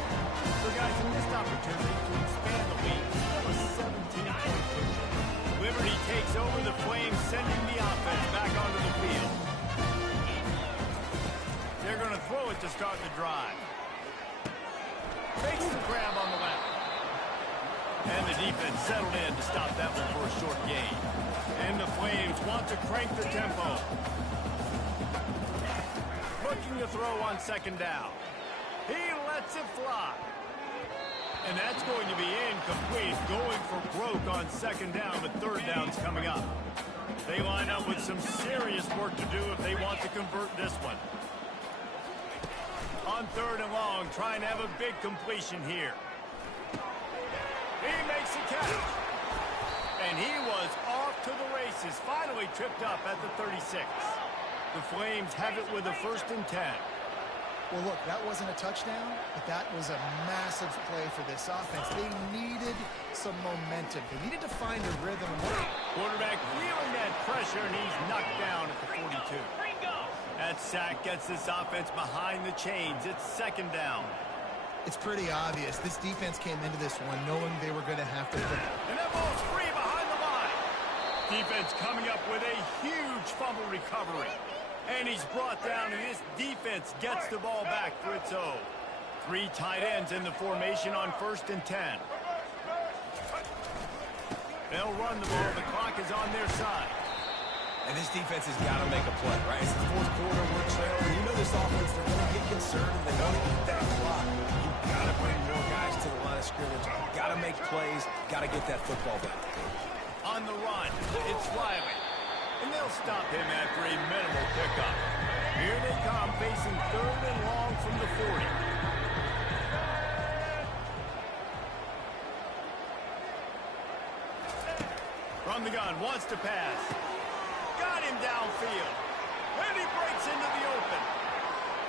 So, guys, a missed opportunity to expand the lead. Still a 17-point cushion. Liberty takes over the Flames, sending the offense back onto the field. They're going to throw it to start the drive. Fakes the grab on the left. And the defense settled in to stop that one for a short gain. And the Flames want to crank the tempo. Looking to throw on 2nd down. He lets it fly. And that's going to be incomplete. Going for broke on 2nd down, but 3rd down's coming up. They line up with some serious work to do if they want to convert this one. On 3rd and long, trying to have a big completion here. He makes a catch. And he was off to the races. Finally tripped up at the 36. The Flames have it with a 1st and 10. Well, look, that wasn't a touchdown, but that was a massive play for this offense. They needed some momentum. They needed to find a rhythm. Quarterback feeling that pressure, and he's knocked down at the 42. That sack gets this offense behind the chains. It's 2nd down. It's pretty obvious. This defense came into this one knowing they were going to have to play. And that ball's free behind the line. Defense coming up with a huge fumble recovery. And he's brought down, and this defense gets the ball back for its own. 3 tight ends in the formation on 1st and 10. They'll run the ball. The clock is on their side. And this defense has got to make a play, right? It's the 4th quarter, we're trailing. You know this offense, they're going to get concerned, and they want to eat that clock. You've got to bring more guys to the line of scrimmage. You've got to make plays. Got to get that football back. On the run, it's Riley. And they'll stop him after a minimal pickup. Here they come, facing 3rd and long from the 40. From the gun, wants to pass. Got him downfield. And he breaks into the open.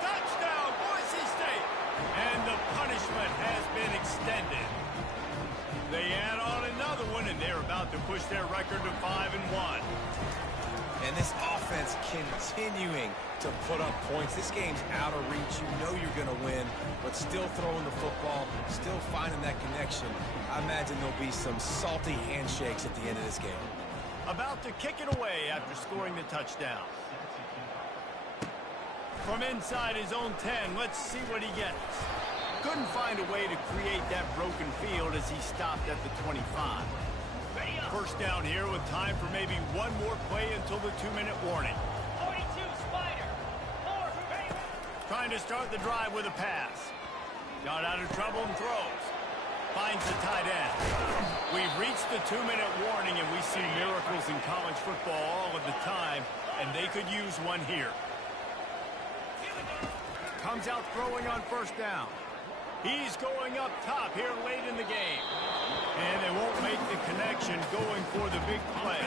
Touchdown, Boise State. And the punishment has been extended. They add on another one, and they're about to push their record to 5-1. And this offense continuing to put up points. This game's out of reach. You know you're going to win, but still throwing the football, still finding that connection. I imagine there'll be some salty handshakes at the end of this game. About to kick it away after scoring the touchdown. From inside his own 10, let's see what he gets. Couldn't find a way to create that broken field as he stopped at the 25. 1st down here with time for maybe one more play until the 2-minute warning. 42 Spider. 4. Trying to start the drive with a pass. Got out of trouble and throws. Finds the tight end. We've reached the 2-minute warning, and we see miracles in college football all of the time, and they could use one here. Comes out throwing on 1st down. He's going up top here late in the game. And they won't make the connection going for the big play.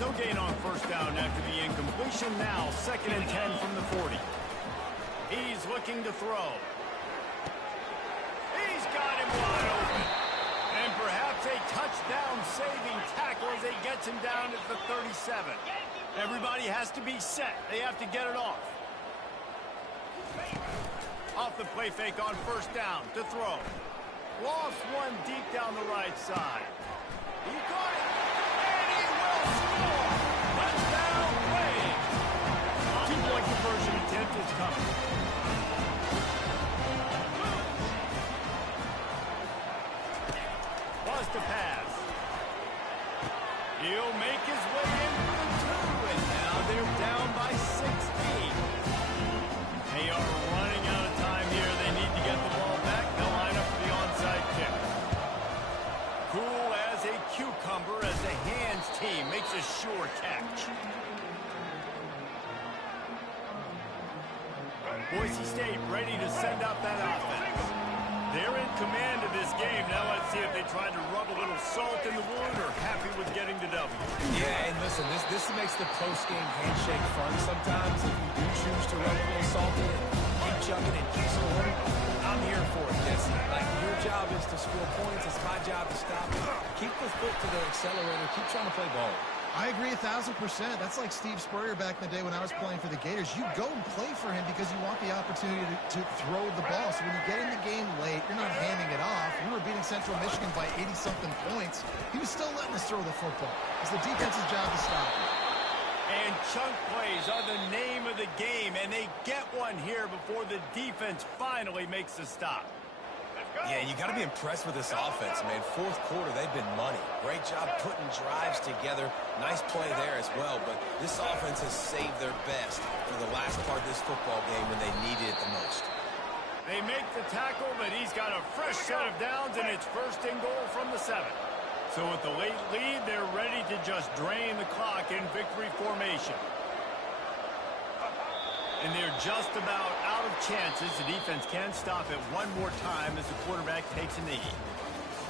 No gain on 1st down after the incompletion. Now 2nd and 10 from the 40. He's looking to throw. He's got him wide open. And perhaps a touchdown-saving tackle as he gets him down at the 37. Everybody has to be set. They have to get it off. Off the play fake on 1st down to throw. Lost one deep down the right side. He caught it, and he will score. Touchdown, Braves. Two-point conversion attempt is coming. Lost a pass. He'll make his way in for the two, and now they're down by 16. They are running out of time here. They need to get the ball back. They'll line up for the onside kick. Cool as a cucumber as the hands team makes a sure catch. Boise State ready to send out that offense. They're in command of this game. Now let's see if they try to rub a little salt in the wound or happy with getting the W. Yeah, and listen, this makes the post-game handshake fun sometimes. If you do choose to rub a little salt in it, keep chugging and keep scoring. I'm here for it, Jesse. Like, your job is to score points. It's my job to stop it. Keep the foot to the accelerator. Keep trying to play ball. I agree 1,000%. That's like Steve Spurrier back in the day when I was playing for the Gators. You go and play for him because you want the opportunity to throw the ball. So when you get in the game late, you're not handing it off. We were beating Central Michigan by 80-something points. He was still letting us throw the football. It's the defense's job to stop him. And chunk plays are the name of the game, and they get one here before the defense finally makes a stop. Yeah, you got to be impressed with this offense, man. Fourth quarter, they've been money. Great job putting drives together. Nice play there as well, but this offense has saved their best for the last part of this football game when they needed it the most. They make the tackle, but he's got a fresh set of downs, and it's first and goal from the 7. So with the late lead, they're ready to just drain the clock in victory formation. And they're just about out of chances. The defense can stop it one more time as the quarterback takes a knee.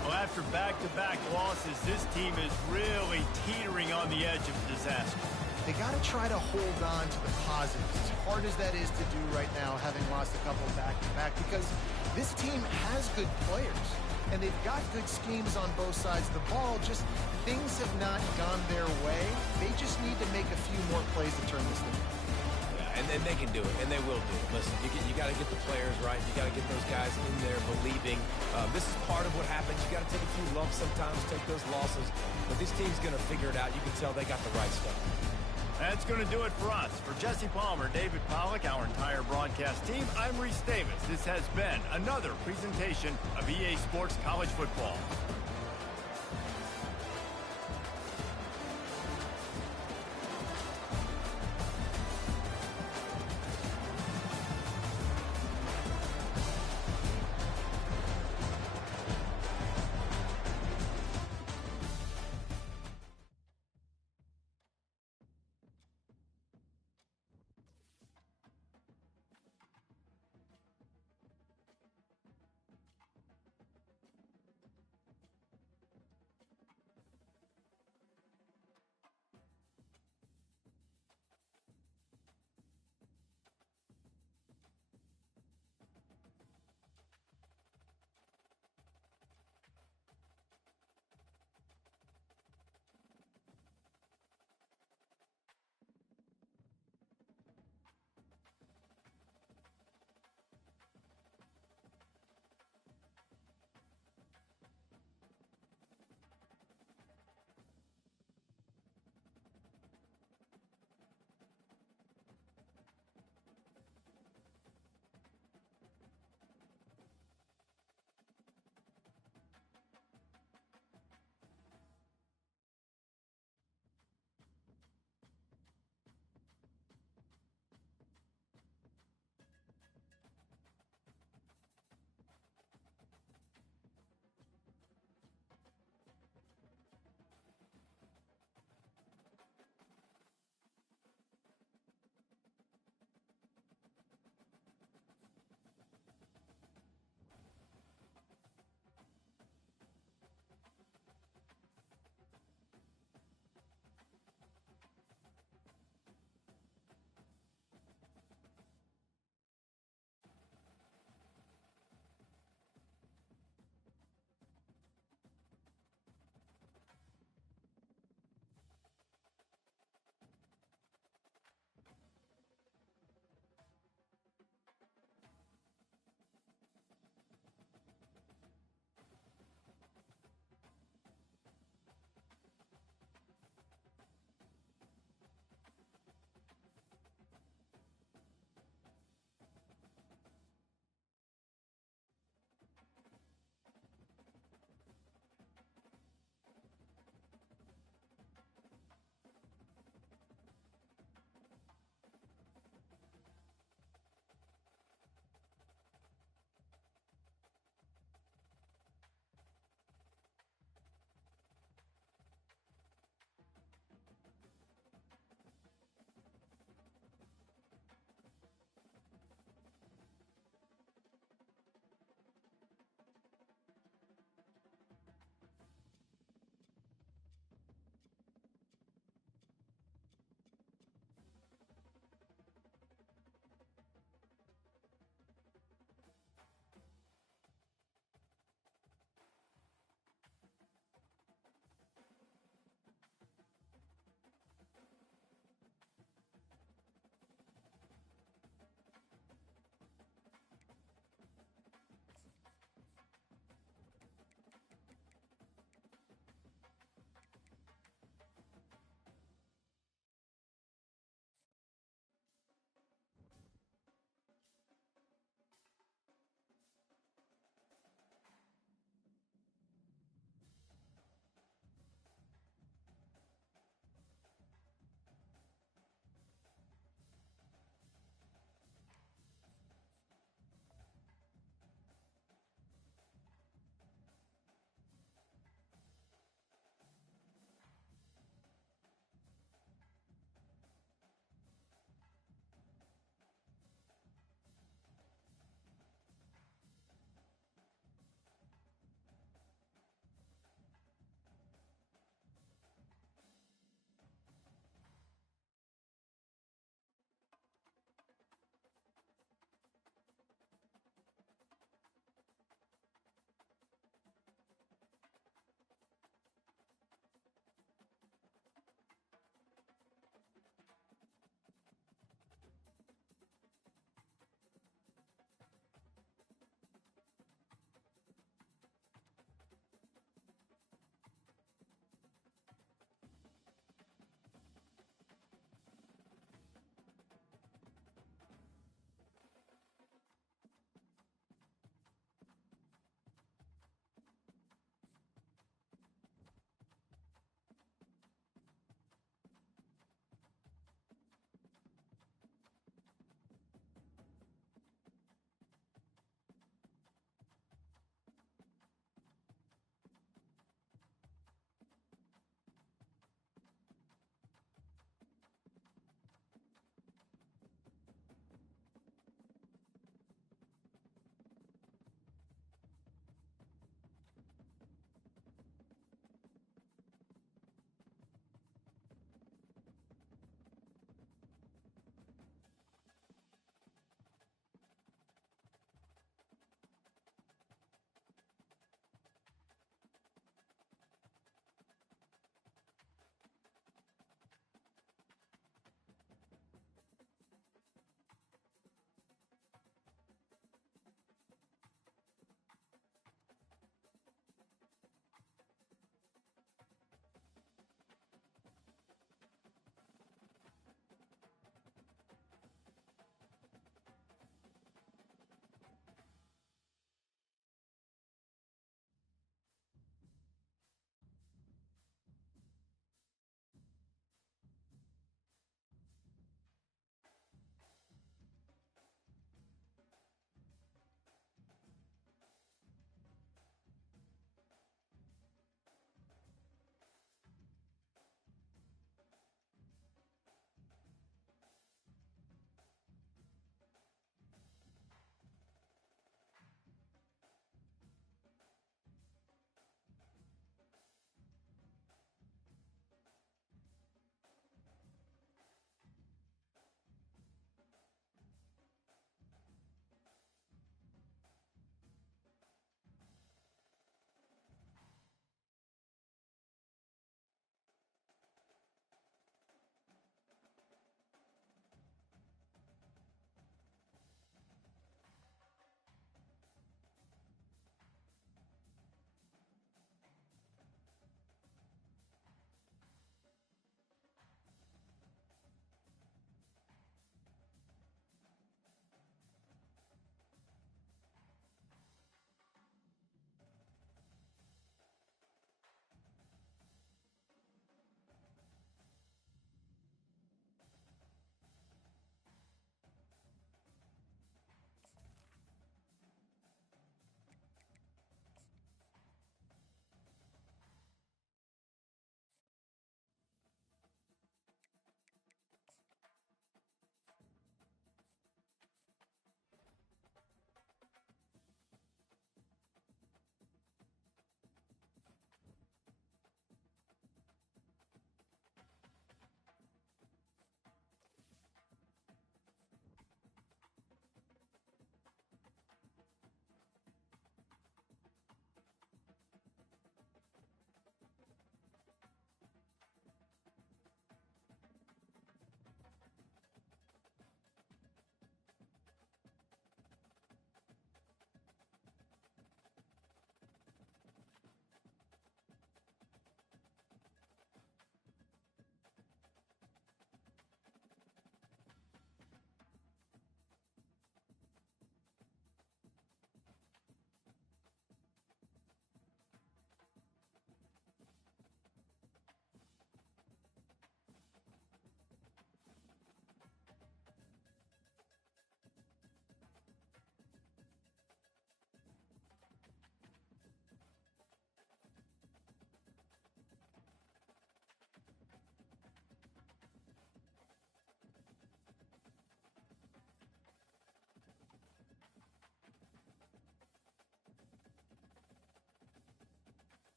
Well, after back-to-back losses, this team is really teetering on the edge of disaster. They got to try to hold on to the positives, as hard as that is to do right now, having lost a couple back-to-back, because this team has good players, and they've got good schemes on both sides of the ball. Just things have not gone their way. They just need to make a few more plays to turn this thing around. And they can do it, and they will do it. Listen, you got to get the players right. You got to get those guys in there believing. This is part of what happens. You got to take a few lumps sometimes, take those losses. But this team's going to figure it out. You can tell they got the right stuff. That's going to do it for us. For Jesse Palmer, David Pollack, our entire broadcast team, I'm Reese Davis. This has been another presentation of EA Sports College Football.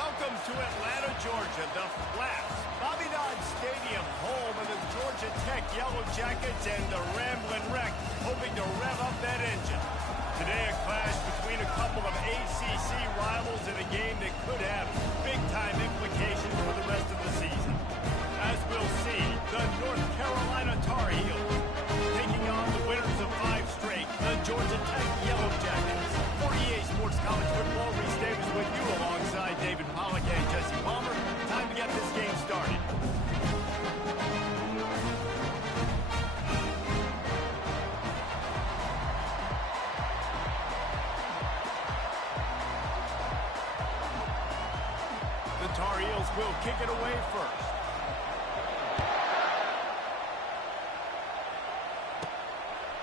Welcome to Atlanta, Georgia, the Flats. Bobby Dodd Stadium, home of the Georgia Tech Yellow Jackets and the Ramblin' Wreck, hoping to rev up that engine. Today, a clash between a couple of ACC rivals in a game that could have big-time implications for the rest of the season. As we'll see, the North Carolina Tar Heels taking on the winners of 5 straight, the Georgia Tech Yellow Jackets. 48 Sports College Football, Reese Davis with you alongside David Pollack and Jesse Palmer. Time to get this game started. The Tar Heels will kick it away first.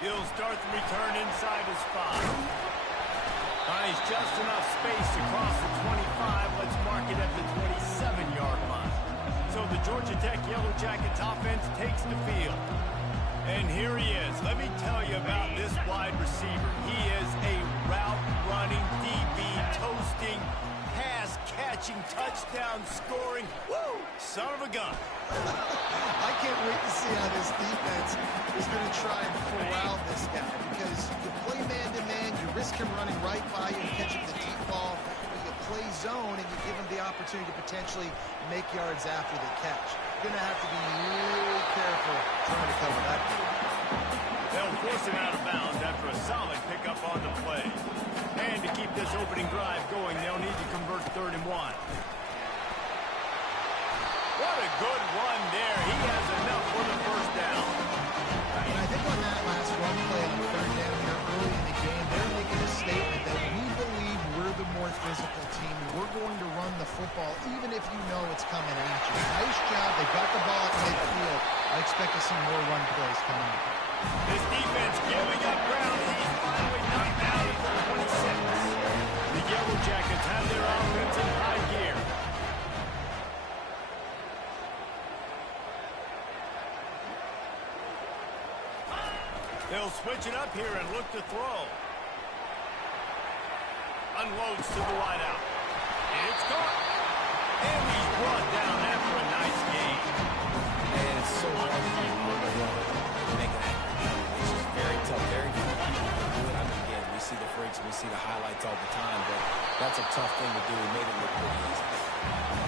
He'll start the return inside his 5. Finds just enough space across the 25. Let's mark it at the 27-yard line. So the Georgia Tech Yellow Jackets offense takes the field. And here he is. Let me tell you about this wide receiver. He is a route-running, DB, toasting, pass-catching, touchdown-scoring, woo, son of a gun. I can't wait to see how this defense is going to try and corral this guy, because you play man-to-man, you risk him running right by you and catching the deep ball. You play zone and you give him the opportunity to potentially make yards after the catch. You're going to have to be really careful trying to cover that deal. They'll force him out of bounds after a solid pickup on the play. And to keep this opening drive going, they'll need to convert 3rd and 1. What a good run there. He has enough for the first down. And I think on that last run play on 3rd down here early in the game, they're making a statement that we believe we're the more physical team. We're going to run the football even if you know it's coming at you. Nice job. They got the ball at midfield. I expect to see more run plays coming up. This defense giving up ground. He's finally knocked out at the 26. The Yellow Jackets have their offense in high gear. They'll switch it up here and look to throw. Unloads to the wideout. It's caught. And he's brought down after a nice game. And it's so hard to do on the run to make an accurate. It's just very tough. Very few people can do it. I mean, again, we see the freaks, we see the highlights all the time, but that's a tough thing to do. He made it look pretty easy.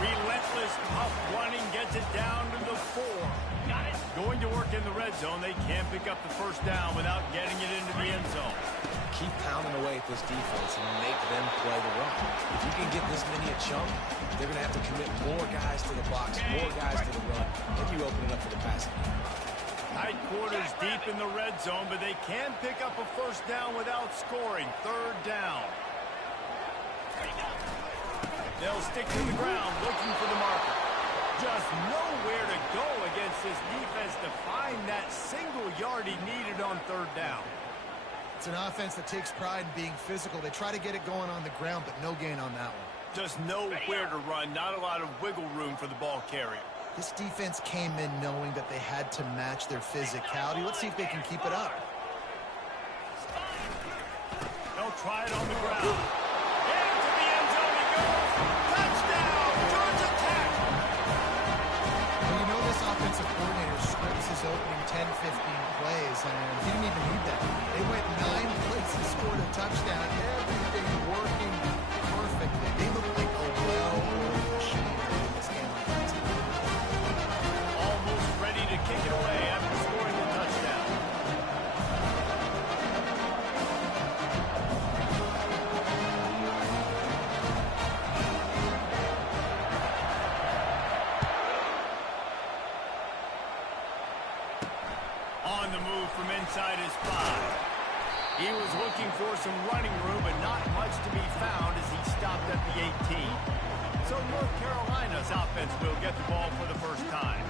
Relentless, tough running gets it down to the 4. Got it. Going to work in the red zone. They can't pick up the first down without getting it into the end zone. Keep pounding away at this defense and make them play the run. If you can get this many a chunk, they're going to have to commit more guys to the box, more guys to the run, then you open it up for the passing game. Tight quarters deep in the red zone, but they can pick up a first down without scoring. 3rd down. They'll stick to the ground looking for the marker. Just nowhere to go against this defense to find that single yard he needed on 3rd down. It's an offense that takes pride in being physical. They try to get it going on the ground, but no gain on that one. Just nowhere to run, not a lot of wiggle room for the ball carrier. This defense came in knowing that they had to match their physicality. Let's see if they can keep it up. They'll try it on the ground. Into the end zone he goes. Touchdown, Georgia Tech! Well, you know this offensive coordinator scripts his opening 10, 15 plays, and he didn't even need that. They went 9 plays and scored a touchdown. Everything working perfectly. They look like a well-oiled machine in this game offensively. Almost ready to kick it away after scoring the touchdown. On the move from inside his 5. He was looking for some running room, but not much to be found as he stopped at the 18. So North Carolina's offense will get the ball for the first time.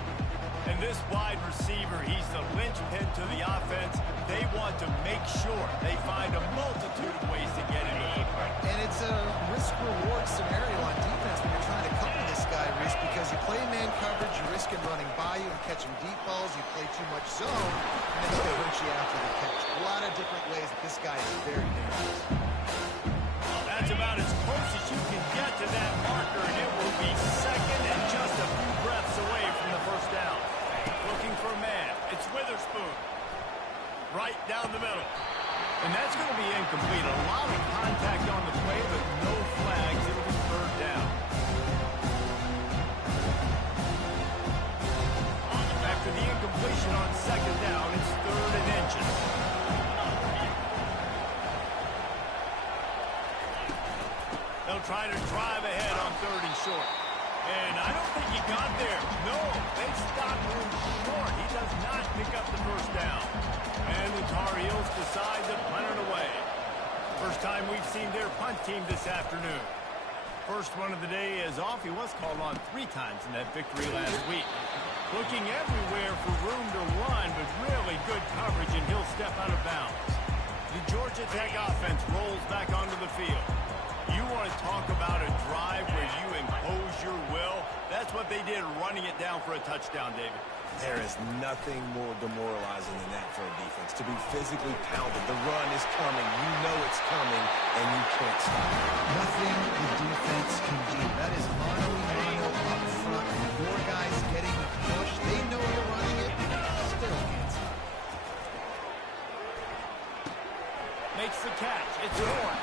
And this wide receiver, he's the linchpin to the offense. They want to make sure they find a multitude of ways to get into the football. And it's a risk-reward scenario on defense when you're trying to cover this guy, Reese, because you play man coverage, you risk him running by you and catching deep balls, you play too much zone, and then they hurt you after the catch. A lot of different ways that this guy is very dangerous. That's about as close as you can get to that marker, and it right down the middle. And that's going to be incomplete. A lot of contact on the play, but no flags. It'll be third down. After the incompletion on second down, it's third and inches. They'll try to drive ahead on third and short. And I don't think he got there. No, they stopped him short. He does not pick up the first down. And the Tar Heels decide to punt it away. First time we've seen their punt team this afternoon. First one of the day is off. He was called on 3 times in that victory last week. Looking everywhere for room to run, but really good coverage, and he'll step out of bounds. The Georgia Tech offense rolls back onto the field. You want to talk about a drive where you impose your will? That's what they did, running it down for a touchdown, David. There is nothing more demoralizing than that for a defense, to be physically pounded. The run is coming. You know it's coming, and you can't stop it. Nothing the defense can do. That is mano-a-mano up front. Your guys getting the push. They know you're running it. Still can't stop. Makes the catch. It's Horn.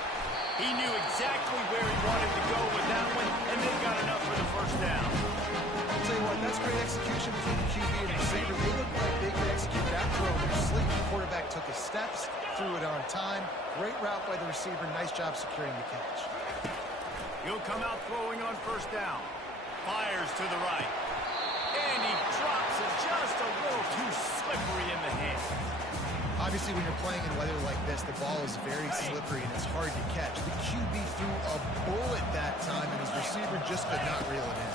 He knew exactly where he wanted to go with that one, and they got enough for the first down. I'll tell you what, that's great execution between the QB and receiver. They look like they could execute that throw in their sleep. The quarterback took his steps, threw it on time. Great route by the receiver. Nice job securing the catch. He'll come out throwing on first down. Fires to the right. And he drops it just a little too slippery in the hand. Obviously, when you're playing in weather like this, the ball is very slippery and it's hard to catch. The QB threw a bullet that time, and his receiver just could not reel it in.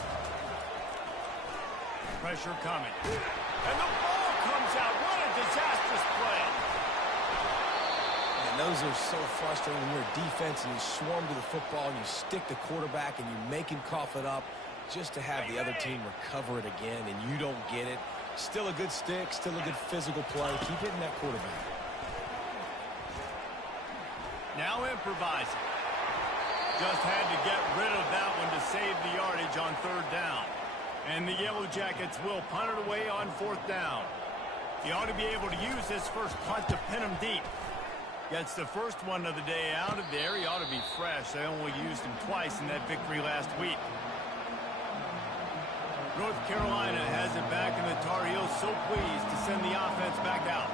Pressure coming. And the ball comes out. What a disastrous play. And those are so frustrating when you're a defense and you swarm to the football and you stick the quarterback and you make him cough it up just to have the other team recover it again, and you don't get it. Still a good stick, still a good physical play. Keep hitting that quarterback. Now improvising. Just had to get rid of that one to save the yardage on third down. And the Yellow Jackets will punt it away on fourth down. He ought to be able to use his first punt to pin him deep. Gets the first one of the day out of there. He ought to be fresh. They only used him twice in that victory last week. North Carolina has it back, and the Tar Heels so pleased to send the offense back out.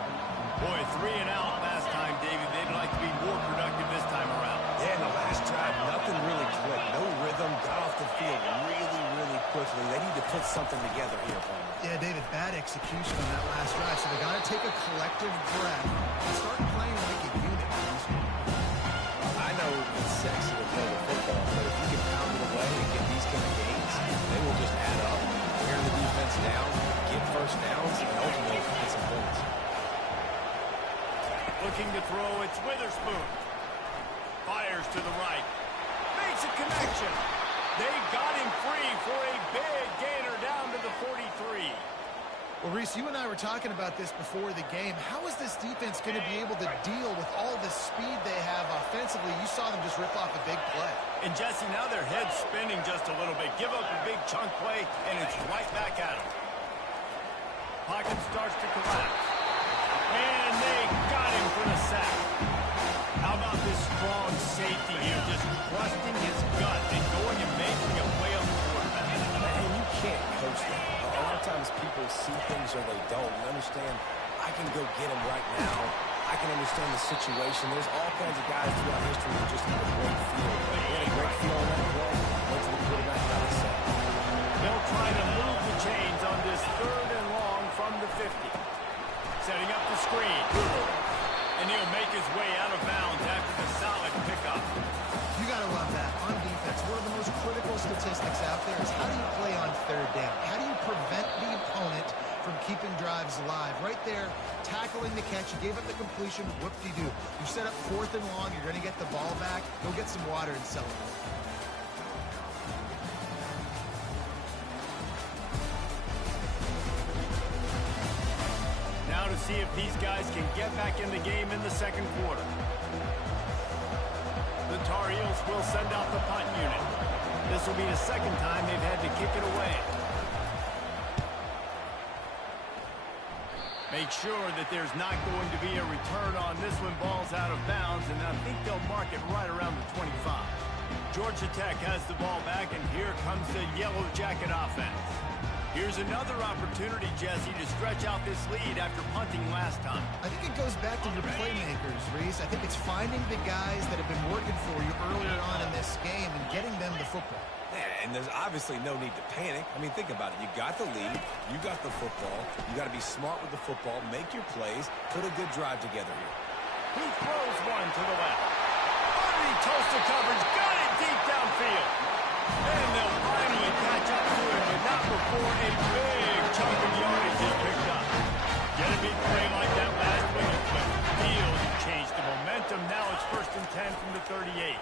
Boy, 3 and out last time, David. They'd like to be more productive this time around. Yeah, in the last drive, nothing really clicked. No rhythm, got off the field really, really quickly. They need to put something together here, Palmer. Yeah, David, bad execution on that last drive, so they got to take a collective breath and start playing like a unit. I know it's sexy to play the football, but if you can pound it away and get these kind of games, they will just add up, wear the defense down, get first downs, and ultimately get some points. Looking to throw, it's Witherspoon. Fires to the right. Makes a connection. They got him free for a big gainer down to the 43. Well, Reese, you and I were talking about this before the game. How is this defense going to be able to deal with all the speed they have offensively? You saw them just rip off a big play. And, Jesse, now their head's spinning just a little bit. Give up a big chunk play, and it's right back at them. Pocket starts to collapse. And they got him for the sack. How about this strong safety here, just trusting his gut and going and making a play on the quarterback? And you can't coach that. A lot of times people see things or they don't. You understand, I can go get him right now. I can understand the situation. There's all kinds of guys throughout history who just have a great feel. They had a great feel on that play. Went to the quarterback, got a sack. They'll try to move the chains on this third and long from the 50. Setting up the screen. And he'll make his way out of bounds after the solid pickup. You got to love that. On defense, one of the most critical statistics out there is how do you play on third down? How do you prevent the opponent from keeping drives alive? Right there, tackling the catch. You gave up the completion. Whoop-de-doo. You set up fourth and long. You're going to get the ball back. Go get some water and celebrate. Now to see if these guys can get back in the game in the second quarter. The Tar Heels will send out the punt unit. This will be the second time they've had to kick it away. Make sure that there's not going to be a return on this when ball's out of bounds, and I think they'll mark it right around the 25. Georgia Tech has the ball back, and here comes the Yellow Jacket offense. Here's another opportunity, Jesse, to stretch out this lead after punting last time. I think it goes back to your playmakers, Reese. I think it's finding the guys that have been working for you earlier on in this game and getting them the football. Yeah, and there's obviously no need to panic. I mean, think about it. You got the lead. You got the football. You got to be smart with the football. Make your plays. Put a good drive together here. He throws one to the left. Underneath toasted coverage. Got it deep downfield. And they'll finally catch up to him, but not before a big chunk of yardage is picked up. Get a big play like that last week, but Field changed the momentum. Now it's 1st and 10 from the 38.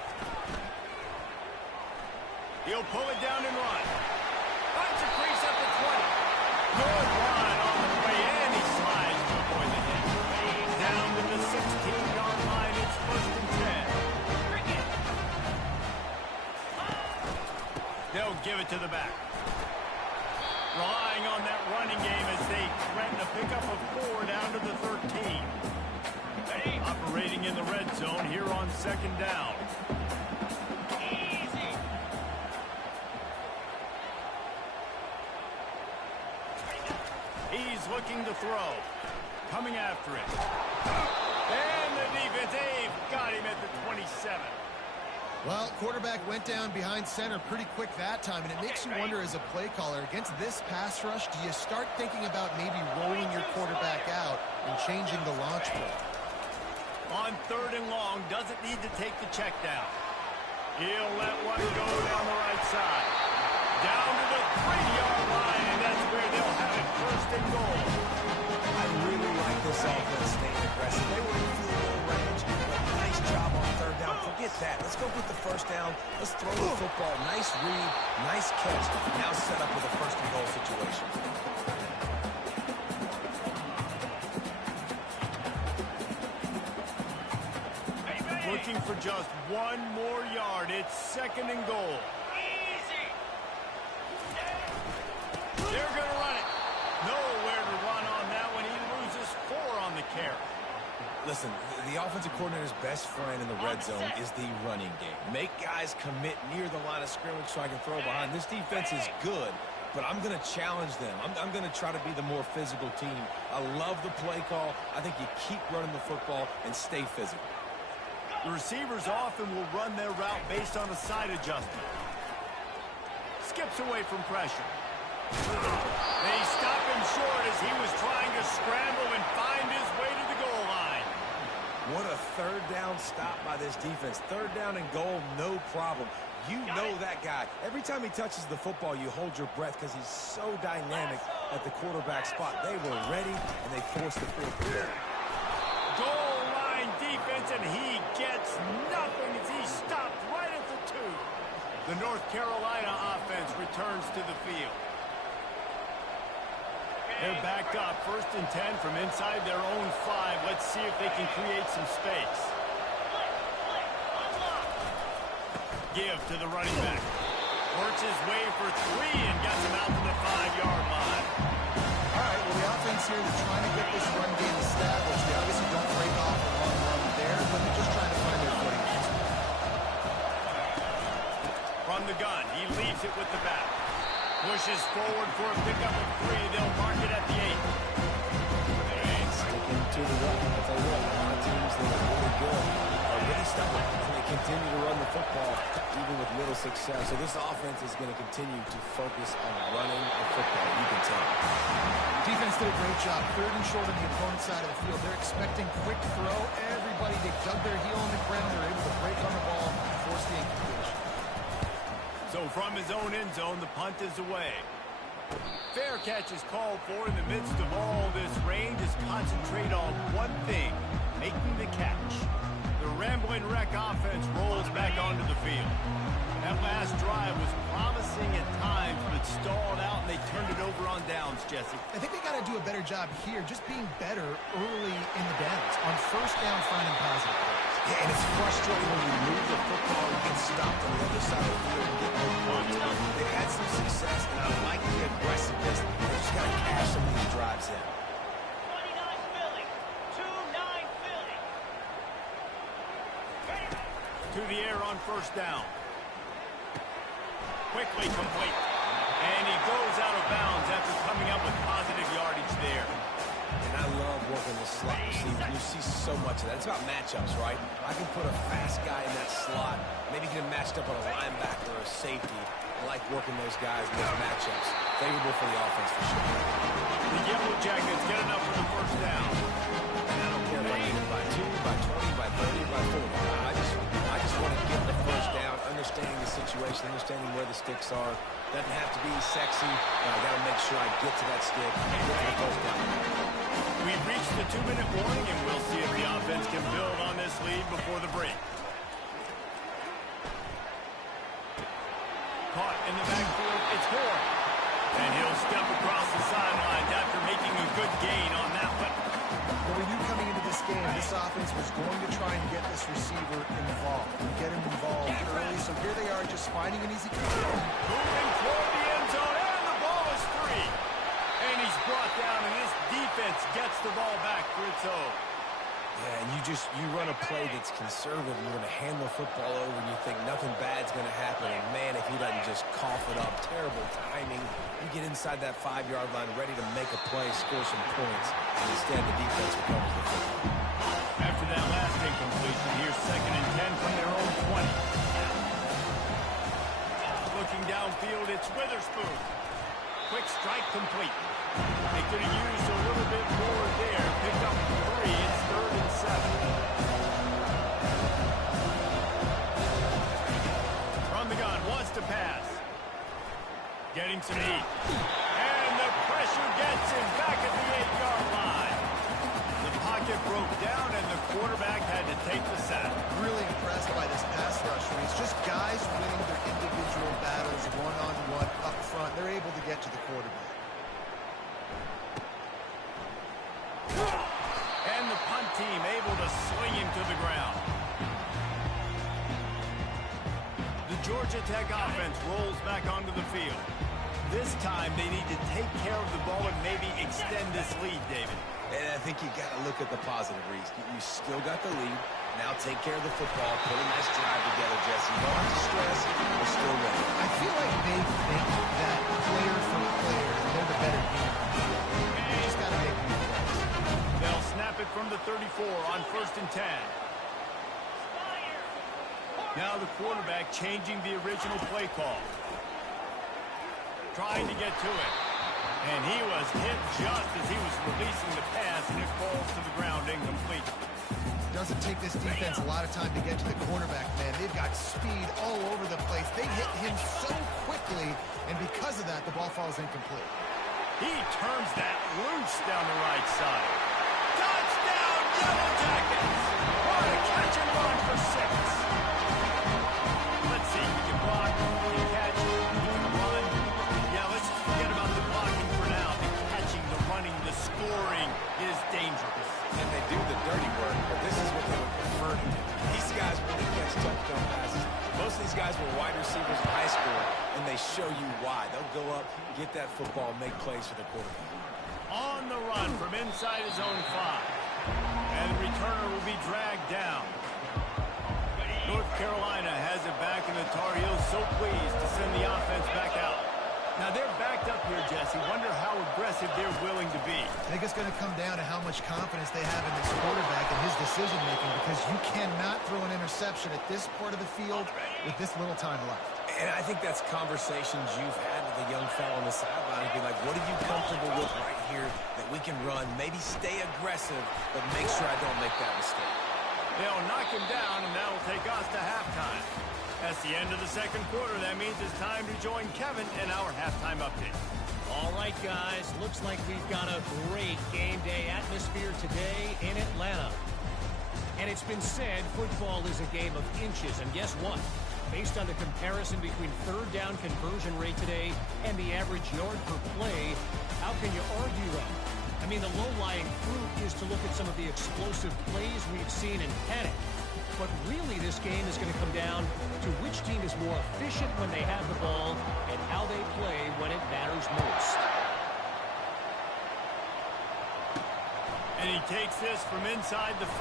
He'll pull it down and run. Finds a crease at the 20. Good run on the play, and he slides to avoid the hit. Down to the 16-yard line. It's 1st and 10. They'll give it to the back. Relying on that running game as they threaten a pickup of 4 down to the 13. Operating in the red zone here on 2nd down. Easy. He's looking to throw. Coming after it. And the defense, they've got him at the 27. Well, quarterback went down behind center pretty quick that time, and it makes you wonder as a play caller, against this pass rush, do you start thinking about maybe rolling your quarterback out and changing the launch play? On 3rd and long, doesn't need to take the check down. He'll let one go down the right side. Down to the 3-yard line, and that's where they'll have it 1st and goal. I really like this offense staying aggressive. They were in field goal range, but nice job on 3rd down. Forget that. Let's go get the 1st down. Let's throw the football. Nice read, nice catch. Now set up with a 1st and goal situation. Looking for just 1 more yard. It's 2nd and goal. Easy. They're going to run it. Nowhere to run on that one. He loses 4 on the carry. Listen, the offensive coordinator's best friend in the red zone is the running game. Make guys commit near the line of scrimmage so I can throw behind. This defense is good, but I'm going to challenge them. I'm going to try to be the more physical team. I love the play call. I think you keep running the football and stay physical. The receivers often will run their route based on a side adjustment. Skips away from pressure. They stop him short as he was trying to scramble and find his way to the goal line. What a 3rd down stop by this defense. 3rd down and goal, no problem. You know that guy. Every time he touches the football, you hold your breath because he's so dynamic at the quarterback spot. They were ready, and they forced the field goal. Goal line defense, and he gets nothing as he stopped right at the 2. The North Carolina offense returns to the field. They're backed up, 1st and 10 from inside their own 5. Let's see if they can create some space. Give to the running back. Works his way for 3 and gets him out to the 5-yard line. All right, well, the offense here, they're trying to get this run game established. They obviously don't break off a long run there, but they're just trying to find their footing. From the gun, he leaves it with the back. Pushes forward for a pickup of 3. They'll mark it at the 8. And sticking to the run. I'll tell you what, a lot of teams that are really good are really stubborn, and they continue to run the football even with little success. So this offense is going to continue to focus on running the football. You can tell. Defense did a great job. 3rd and short on the opponent's side of the field. They're expecting quick throw. Everybody, they dug their heel on the ground. They're able to break on the ball and force the incompletion. So from his own end zone, the punt is away. Fair catch is called for. In the midst of all this rain, just concentrate on one thing, making the catch. The Rambling Wreck offense rolls back onto the field. That last drive was promising at times, but stalled out, and they turned it over on downs, Jesse. I think they got to do a better job here, just being better early in the downs. On 1st down, finding positive plays. Yeah, and it's frustrating when you move the football and get stopped on the other side of the field and get no points. They've had some success, and I like the aggressiveness. They just got to cash some of these drives in. 29 first down. Quickly complete. And he goes out of bounds after coming up with positive yardage there. And I love working the slot receiver. You see so much of that. It's about matchups, right? I can put a fast guy in that slot, maybe get him matched up on a linebacker or a safety. I like working those guys in those matchups. Favorable for the offense for sure. The Yellow Jackets get enough for the first down. And I don't care if I get it by 2, by 20, by 30, by 40. I just want to get the first down, understanding the situation, understanding where the sticks are. Doesn't have to be sexy, but I got to make sure I get to that stick and get to the first down. We've reached the 2-minute warning, and we'll see if the offense can build on this lead before the break. Caught in the backfield, it's Gore. And he'll step across the sidelines after making a good gain on that one. Well, we knew coming into this game, this offense was going to try and get this receiver involved, and get him involved early. So here they are just finding an easy cover. Moving toward the end zone, and the ball is free. And he's brought down, and this defense gets the ball back for its own. Yeah, and you run a play that's conservative, and you're going to hand the football over, and you think nothing bad's going to happen. And, man, if he doesn't just cough it up, terrible timing. You get inside that 5-yard line ready to make a play, score some points, and instead the defense recovers the football. After that last incompletion, here's 2nd and 10 from their own 20. Looking downfield, it's Witherspoon. Quick strike complete. They could have used a little bit more there. Picked up 3. It's 3rd and 7. From the gun, wants to pass. Getting some heat. And the pressure gets him back at the 8-yard line. The pocket broke down, and the quarterback had to take the sack. Really impressed by this pass rush. It's just guys winning their individual battles one-on-one up front. They're able to get to the quarterback. And the punt team able to sling him to the ground. The Georgia Tech offense rolls back onto the field. This time they need to take care of the ball and maybe extend this lead, David. And I think you got to look at the positive, Reese. You still got the lead. Now take care of the football. Put a nice drive together, Jesse. You don't have to stress. We're still ready. I feel like they think that player for player, they're the better team. You just got to make new plays. They'll snap it from the 34 on 1st and 10. Now the quarterback changing the original play call. Trying to get to it. And he was hit just as he was releasing the pass, and it falls to the ground incomplete. Doesn't take this defense a lot of time to get to the quarterback, man. They've got speed all over the place. They hit him so quickly, and because of that, the ball falls incomplete. He turns that loose down the right side. Touchdown, Yellow Jackets! What a catch and run for 6. Let's see, he can block, he can catch, he can run. Yeah, let's forget about the blocking for now. The catching, the running, the scoring is dangerous. And they do the dirty work, but this is what they would prefer to do. These guys really catch touchdown passes. Most of these guys were wide receivers in high school, and they show you why. They'll go up, get that football, make plays for the quarterback. On the run from inside his own 5. And the returner will be dragged down. North Carolina has it back, and the Tar Heels so pleased to send the offense back out. Now they're backed up here, Jesse. Wonder how aggressive they're willing to be. I think it's going to come down to how much confidence they have in this quarterback and his decision-making, because you cannot throw an interception at this part of the field with this little time left. And I think that's conversations you've had with a young fellow on the sideline. Be like, what are you comfortable with right here that we can run? Maybe stay aggressive, but make sure I don't make that mistake. They'll knock him down, and that'll take us to halftime. That's the end of the 2nd quarter. That means it's time to join Kevin in our halftime update. All right, guys. Looks like we've got a great game day atmosphere today in Atlanta. And it's been said football is a game of inches. And guess what? Based on the comparison between 3rd down conversion rate today and the average yard per play, how can you argue that? I mean, the low-lying fruit is to look at some of the explosive plays we've seen in panic. But really, this game is going to come down to which team is more efficient when they have the ball and how they play when it matters most. And he takes this from inside the 5.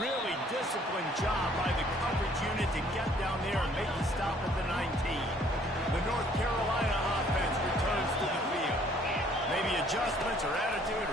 Really disciplined job by the coverage unit to get down there and make the stop at the 19. The North Carolina offense returns to the field. Maybe adjustments or attitude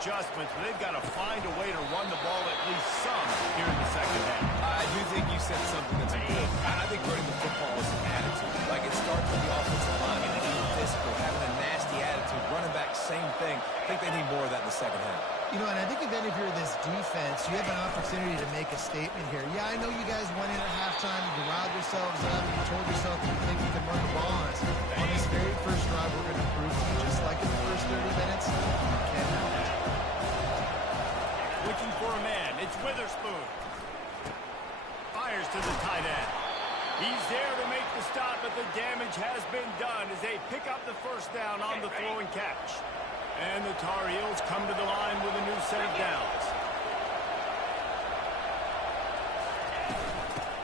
adjustments, but they've got to find a way to run the ball at least some here in the second half. I do think you said something that's important. I think running the football is an attitude. Like, it starts with the offensive line and being physical, having a nasty attitude. Running back, same thing. I think they need more of that in the second half. You know, and I think even if you're this defense, you have an opportunity to make a statement here. Yeah, I know you guys went in at halftime, you riled yourselves up, and you told yourself that you think you can run the ball on us. On this very first drive, we're going to prove to you, just like in the first 30 minutes, you cannot. Looking for a man. It's Witherspoon. Fires to the tight end. He's there to make the stop, but the damage has been done as they pick up the first down on the throw and catch. And the Tar Heels come to the line with a new set of downs.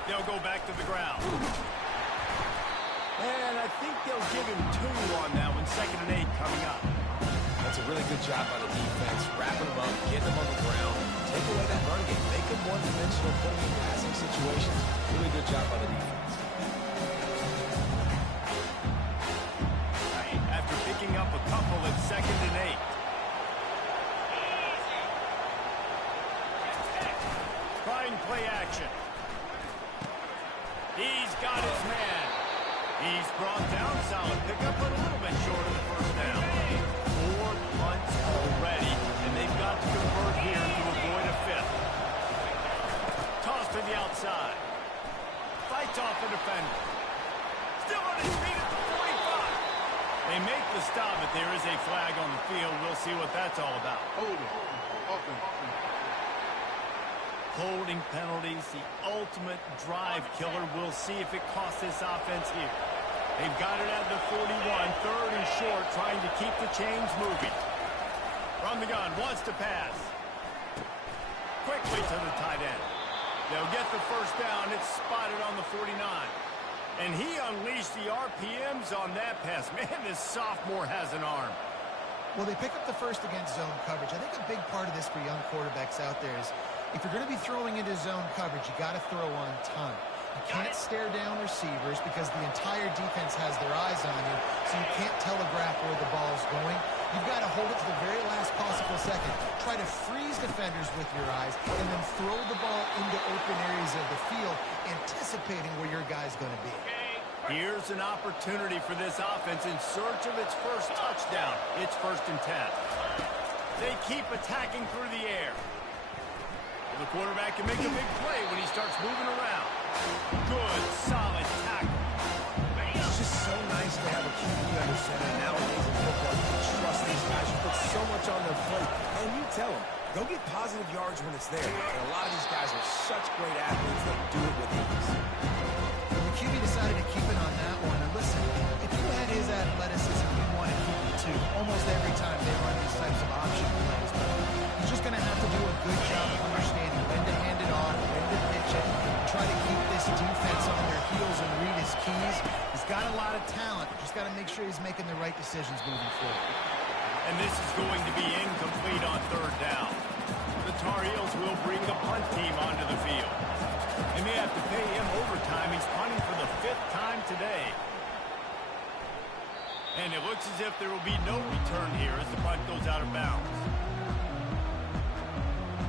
They'll go back to the ground. And I think they'll give him 2 on that one. 2nd and 8 coming up. That's a really good job by the defense, wrapping them up, getting them on the ground, take away that run game, make them one-dimensional, put them in passing situations. Really good job by the defense. After picking up a couple at 2nd and 8. Trying play action. He's got his man. He's brought down, solid pickup, but a little bit short of the first down. 4 punts already, and they've got to convert here to avoid a 5th. Toss to the outside. Fights off the defender. Still on his feet at the 45. They make the stop, but there is a flag on the field. We'll see what that's all about. Holding penalties, the ultimate drive killer. We'll see if it costs this offense here. They've got it at the 41, 3rd and short, trying to keep the chains moving. From the gun, wants to pass. Quickly to the tight end. They'll get the first down. It's spotted on the 49. And he unleashed the RPMs on that pass. Man, this sophomore has an arm. Well, they pick up the first against zone coverage. I think a big part of this for young quarterbacks out there is if you're going to be throwing into zone coverage, you got to throw on time. You can't stare down receivers because the entire defense has their eyes on you, so you can't telegraph where the ball is going. You've got to hold it to the very last possible second. Try to freeze defenders with your eyes, and then throw the ball into open areas of the field, anticipating where your guy's going to be. Here's an opportunity for this offense in search of its first touchdown. It's 1st and 10. They keep attacking through the air. The quarterback can make a big play when he starts moving around. Good, solid tackle. It's just so nice to have a QB under center. Nowadays in football, you can trust these guys. You put so much on their plate. And you tell them, go get positive yards when it's there. And a lot of these guys are such great athletes that do it with ease. The QB decided to keep it on that one. And listen, if you had his athleticism, you'd want to keep it too. Almost every time they run these types of option plays. But he's just going to have to do a good job of understanding when to hand it off, when to pitch it, and try to keep this defense on their heels and read his keys. He's got a lot of talent. Just got to make sure he's making the right decisions moving forward. And this is going to be incomplete on 3rd down. The Tar Heels will bring the punt team onto the field. They may have to pay him overtime. He's punting for the 5th time today. And it looks as if there will be no return here as the punt goes out of bounds.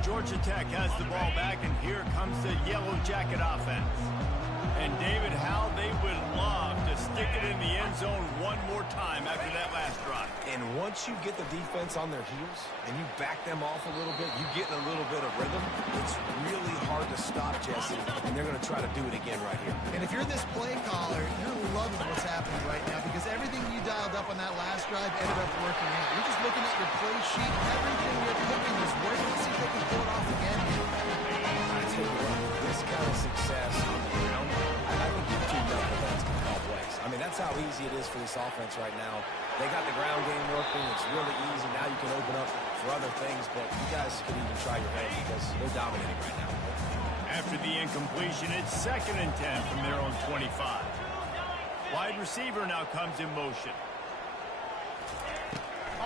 Georgia Tech has the ball back, and here comes the Yellow Jacket offense. And David, how they would love to stick it in the end zone one more time after that last drive. And once you get the defense on their heels and you back them off a little bit, you get in a little bit of rhythm, it's really hard to stop, Jesse, and they're going to try to do it again right here. And if you're this play caller, you're loving what's happening right now because everything you dialed up on that last drive ended up working out. You're just looking at your play sheet. Everything you're picking is working. Let's see if they can pull it off again here. I tell you what, this kind of success on the ground, I think you're too young for that to call plays. I mean, that's how easy it is for this offense right now. They got the ground game working. It's really easy. Now you can open up for other things, but you guys can even try your hand because they're dominating right now. After the incompletion, it's 2nd and 10 from their own 25. Wide receiver now comes in motion.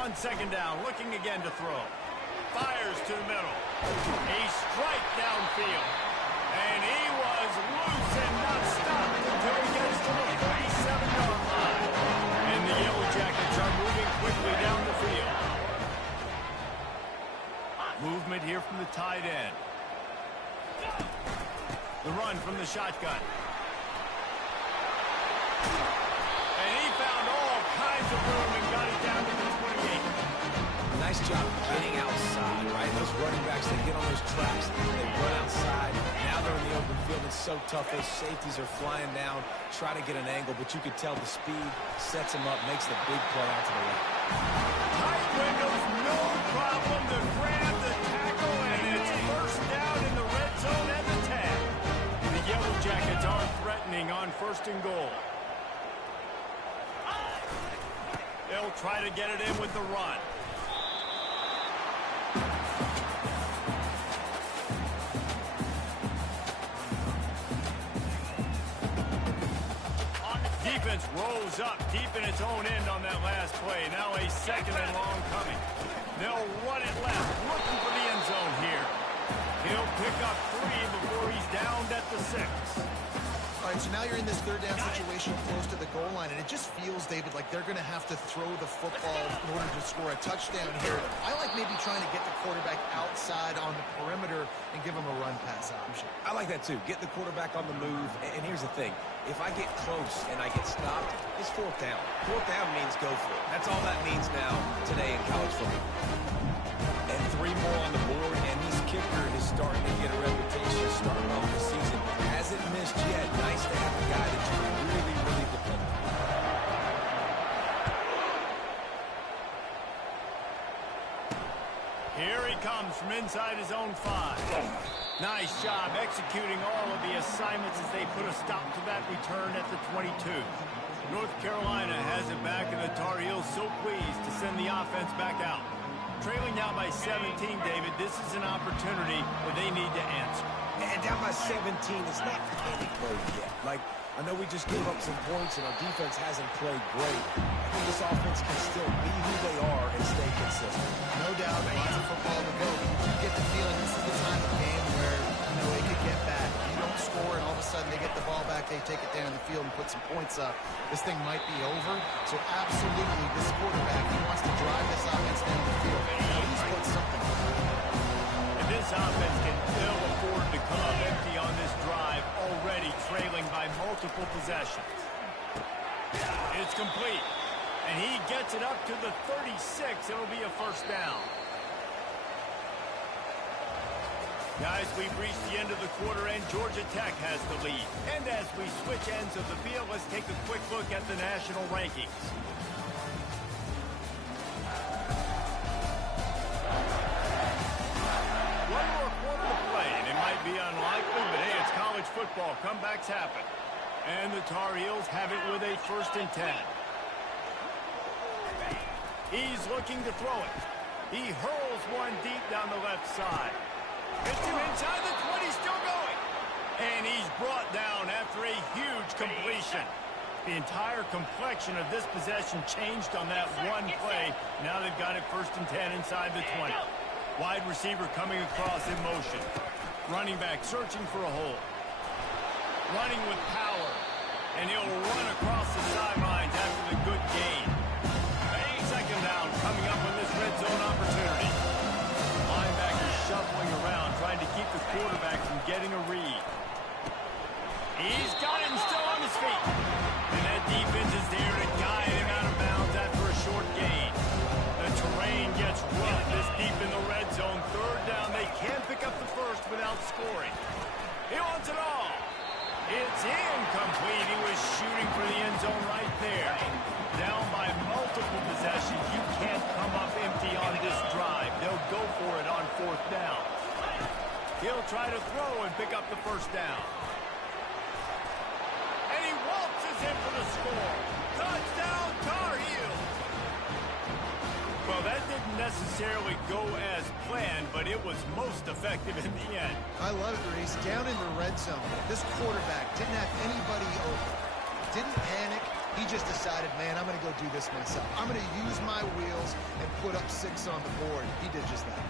On 2nd down, looking again to throw. fires to the middle. A strike downfield. And he was loose and not stopped until he gets to the 47-yard line. And the Yellow Jackets are moving quickly down the field. Movement here from the tight end. The run from the shotgun. And he found all kinds of room and got it down to the 28. Nice job getting outside, right? Those running backs, they get on those tracks, they run outside. Now they're in the open field. It's so tough. Those safeties are flying down, try to get an angle, but you can tell the speed sets him up, makes the big play out to the left. Tight windows, no problem to grab the tackle, and it's first down in the red zone and the 10. The Yellow Jackets are threatening on 1st and goal. They'll try to get it in with the run. Defense rolls up deep in its own end on that last play. Now a 2nd and long coming. They'll run it left, looking for the end zone here. He'll pick up 3 before he's downed at the 6. All right, so now you're in this 3rd down situation close to the goal line, and it just feels, David, like they're going to have to throw the football in order to score a touchdown here. I like maybe trying to get the quarterback outside on the perimeter and give him a run-pass option. I like that, too. Get the quarterback on the move. And here's the thing. If I get close and I get stopped, it's 4th down. 4th down means go for it. That's all that means now today in college football. And 3 more on the board, and this kicker is starting to get a reputation starting off the season. Hasn't missed yet. Nice to have a guy that you can really, really depend on. Here he comes from inside his own 5. Nice job executing all of the assignments as they put a stop to that return at the 22. North Carolina has it back, and the Tar Heels so pleased to send the offense back out. Trailing now by 17, David, this is an opportunity where they need to answer. And down by 17, it's not panic mode yet. Like, I know we just gave up some points and our defense hasn't played great. I think this offense can still be who they are and stay consistent. No doubt, lots of football to go. You get the feeling this is the time of the game where, you know, it could get bad. You don't score, and all of a sudden they get the ball back, they take it down the field and put some points up. This thing might be over. So absolutely, this quarterback, he wants to drive this offense down the field. At least put something. And this offense can ill afford to come up empty on this drive, already trailing by multiple possessions. It's complete. And he gets it up to the 36. It'll be a 1st down. Guys, we've reached the end of the quarter, and Georgia Tech has the lead. And as we switch ends of the field, let's take a quick look at the national rankings. One more quarter to play, and it might be unlikely, but hey, it's college football. Comebacks happen. And the Tar Heels have it with a 1st and 10. He's looking to throw it. He hurls one deep down the left side. Hits him inside the 20, still going. And he's brought down after a huge completion. The entire complexion of this possession changed on that one play. Now they've got it 1st and 10 inside the 20. Wide receiver coming across in motion. Running back searching for a hole. Running with power. And he'll run across the sidelines after the good gain. 2nd down coming up on this red zone opportunity. Linebackers shuffling around, trying to keep the quarterback from getting a read. He's got him still on his feet. And that defense is there to guide him out of bounds after a short gain. The terrain gets rough this deep in the red zone. 3rd down, they can't pick up the 1st without scoring. He wants it all. It's incomplete. He was shooting for the end zone right there. Down by multiple possessions. You can't come up empty on this drive. They'll go for it on 4th down. He'll try to throw and pick up the 1st down. And he waltzes in for the score. Touchdown, Tar Heels. Well, that didn't necessarily go as planned, but it was most effective in the end. I love it, Reese. Down in the red zone, this quarterback didn't have anybody open. Didn't panic. He just decided, man, I'm going to go do this myself. I'm going to use my wheels and put up 6 on the board. He did just that.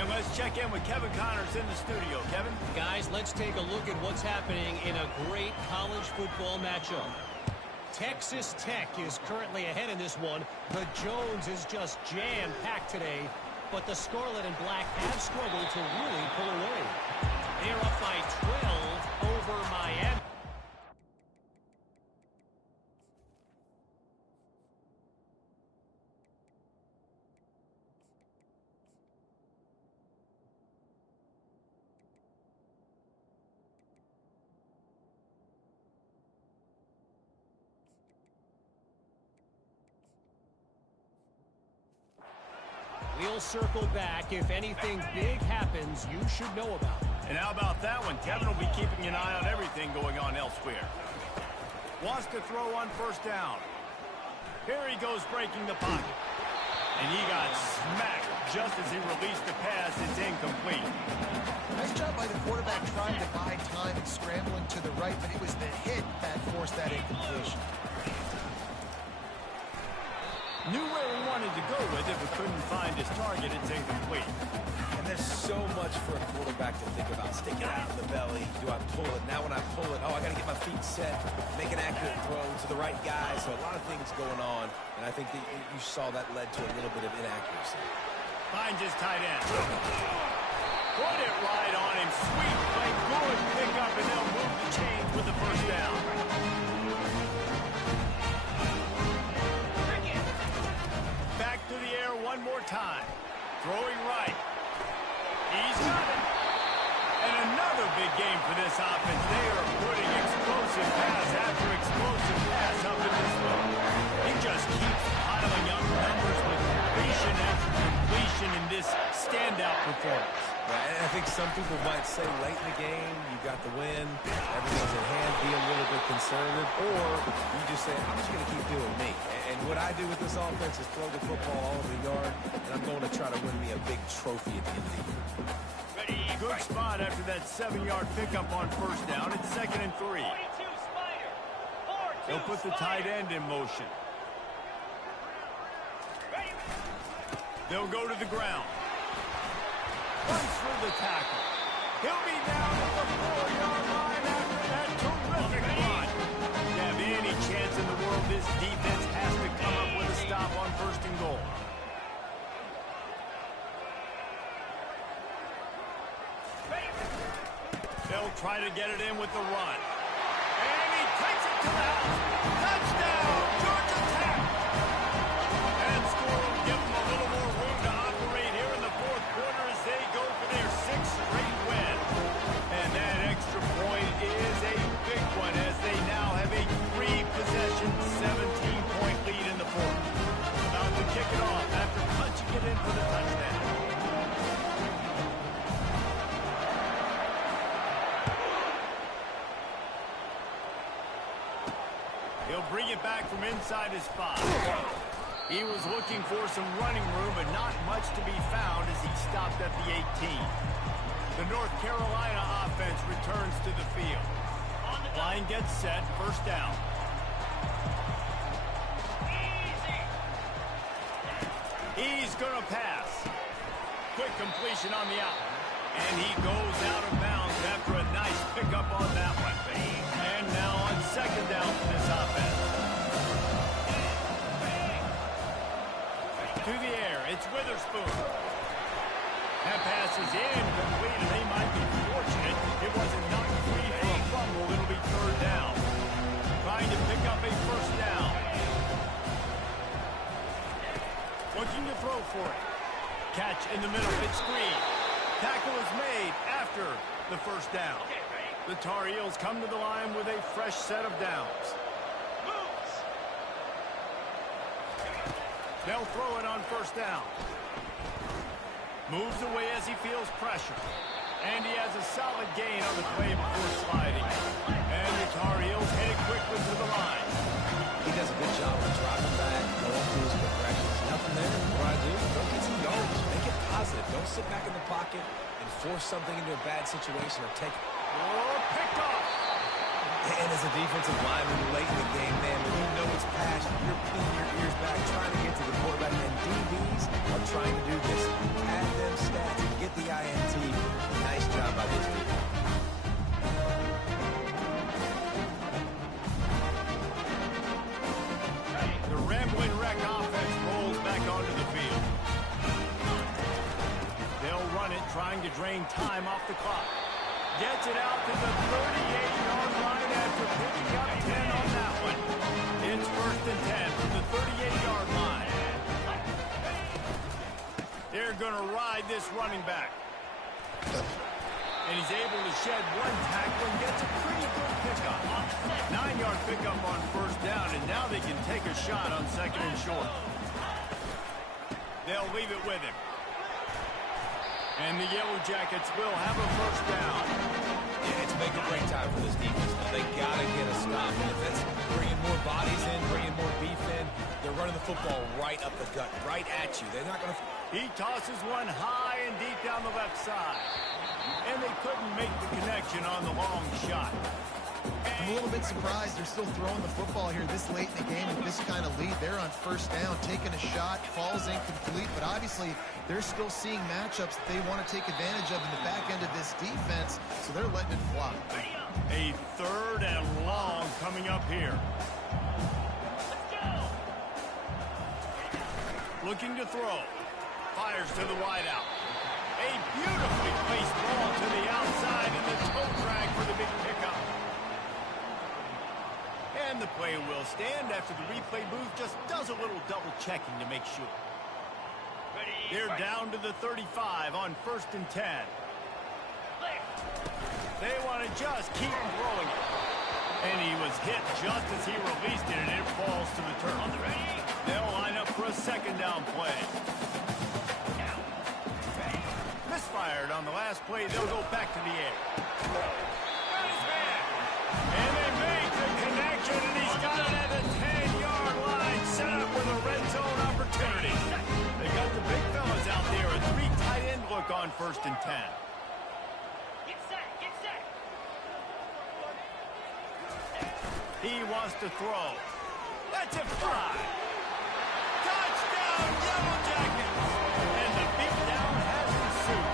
And let's check in with Kevin Connors in the studio. Kevin? Guys, let's take a look at what's happening in a great college football matchup. Texas Tech is currently ahead in this one. The Jones is just jam-packed today, but the Scarlet and Black have struggled to really pull away. They're up by 12 over Miami. We'll circle back. If anything big happens, you should know about it. And how about that one? Kevin will be keeping an eye on everything going on elsewhere. Wants to throw on first down. Here he goes breaking the pocket. And he got smacked just as he released the pass. It's incomplete. Nice job by the quarterback trying to buy time and scrambling to the right, but it was the hit that forced that incompletion. Knew where he wanted to go with it, but couldn't find his target. It's incomplete. And there's so much for a quarterback to think about. Sticking out of the belly. Do I pull it? Now when I pull it, I got to get my feet set, make an accurate throw to the right guy. So a lot of things going on, and I think that you saw that led to a little bit of inaccuracy. Finds his tight end. Put it right on him. Sweet play. Good pick up, and they'll move the chains with the first down. Back to the air one more time. Throwing right. He's got it. And another big game for this offense. They are putting explosive pass after explosive pass up in this one. He just keeps piling up numbers with completion after completion in this standout performance. Yeah, and I think some people might say late in the game, you got the win, everything's in hand, be a little bit conservative, or you just say, I'm just going to keep doing me. And what I do with this offense is throw the football all over the yard, and I'm going to try to win me a big trophy at the end of the year. Good spot after that 7-yard pickup on first down. It's 2nd and 3. They'll put the tight end in motion. They'll go to the ground. Runs through the tackle. He'll be down at the 4-yard line after that terrific run. Have any chance in the world this defense has to come up with a stop on 1st and goal. They'll try to get it in with the run. And he takes it to the house. Touchdown, Georgia Tech. And score will give them a little more room to operate here in the 4th quarter as they go for their 6th straight win. And that extra point is a big one as they now have a 3-possession, 17-point lead in the 4th. About to kick it off after punching it in for the touchdown. He'll bring it back from inside his 5. He was looking for some running room, but not much to be found as he stopped at the 18. The North Carolina offense returns to the field. Line gets set, first down. He's going to pass. Quick completion on the out. And he goes out of bounds after a nice pickup on that one. And now on 2nd down for this offense. To the air, it's Witherspoon. That pass is incomplete, and they might be fortunate it wasn't knocked free for a fumble. It'll be 3rd down. Trying to pick up a first down. Looking to throw for it. Catch in the middle, it's screen. Tackle is made after the first down. The Tar Heels come to the line with a fresh set of downs. They'll throw it on first down. Moves away as he feels pressure. And he has a solid gain on the play before sliding. And the Tar Heels headed quickly to the line. He does a good job of dropping back, going through his progressions. Nothing there. What I do, go get some yards. Make it positive. Don't sit back in the pocket and force something into a bad situation or take it. Oh, picked off. And as a defensive lineman late in the game, man, when you know it's trying to drain time off the clock. Gets it out to the 38-yard line after picking up 10 on that one. It's 1st and 10 from the 38-yard line. They're going to ride this running back. And he's able to shed one tackle and gets a pretty good pickup. 9-yard pickup on 1st down, and now they can take a shot on 2nd and short. They'll leave it with him. And the Yellow Jackets will have a 1st down. Yeah, it's make or break time for this defense. Now they got to get a stop. And if that's bringing more bodies in, bringing more beef in, they're running the football right up the gut, right at you. They're not going to... He tosses one high and deep down the left side. And they couldn't make the connection on the long shot. I'm a little bit surprised they're still throwing the football here this late in the game with this kind of lead. They're on 1st down, taking a shot, falls incomplete, but obviously they're still seeing matchups that they want to take advantage of in the back end of this defense, so they're letting it fly. A 3rd and long coming up here. Looking to throw. Fires to the wideout. A beautifully placed ball to the outside and the toe drag for the big pickup. And the play will stand after the replay booth just does a little double checking to make sure. They're down to the 35 on 1st and 10. They want to just keep throwing it. And he was hit just as he released it, and it falls to the turf. They'll line up for a 2nd down play. Misfired on the last play. They'll go back to the air. And they make the connection, and he's got it at the 10-yard line. Set up with a red zone opportunity. They got the big fellas out there. A 3 tight end look on 1st and 10. Get set, get set. He wants to throw. That's a fly. Touchdown, Yellow Jackets. And the beatdown has ensued.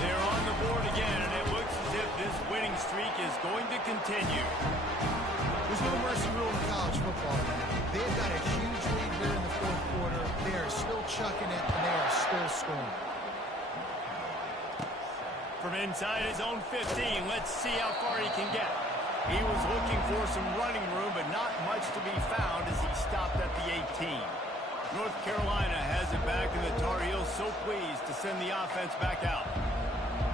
They're on the board again, and it looks as if this winning streak is going to continue. There's no mercy rule in college football. They've got a huge lead here in the 4th quarter. They are still chucking it, and they are still scoring. From inside his own 15, let's see how far he can get. He was looking for some running room, but not much to be found as he stopped at the 18. North Carolina has it back, and the Tar Heels so pleased to send the offense back out.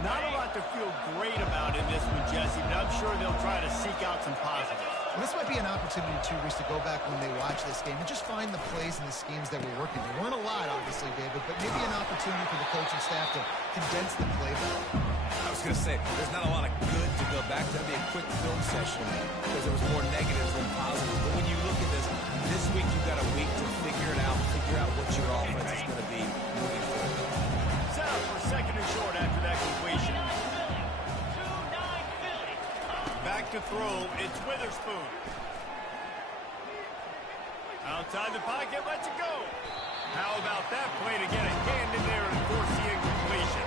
Not a lot to feel great about in this one, Jesse, but I'm sure they'll try to seek out some positives. And this might be an opportunity, too, Reese, to go back when they watch this game and just find the plays and the schemes that were working. There weren't a lot, obviously, David, but maybe an opportunity for the coaching staff to condense the playbook. I was going to say, there's not a lot of good to go back to. That'd be a quick film session because there was more negatives than positives. But when you look at this week you've got a week to figure out what your offense is going to be moving forward. Set up for 2nd and short after that completion. Back to throw, it's Witherspoon. Outside the pocket, lets it go. How about that play to get a hand in there and force the incompletion?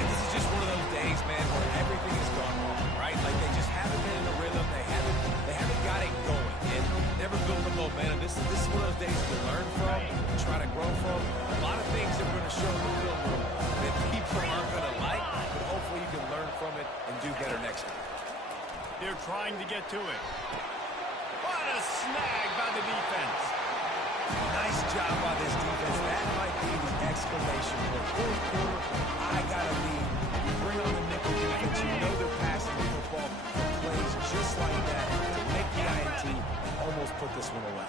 And this is just one of those days, man, where everything has gone wrong, right? Like they just haven't been in a rhythm. They haven't got it going. And never built the momentum. This is one of those days to learn from, try to grow from. A lot of things that we're going to show in the film room that people aren't going to like, but hopefully you can learn from it and do better next time. They're trying to get to it. What a snag by the defense. Nice job by this defense. That might be the exclamation point. 4th quarter, I got to lead. You bring on the nickel defense. You know they're passing the football. The plays just like that to make the INT almost put this one away.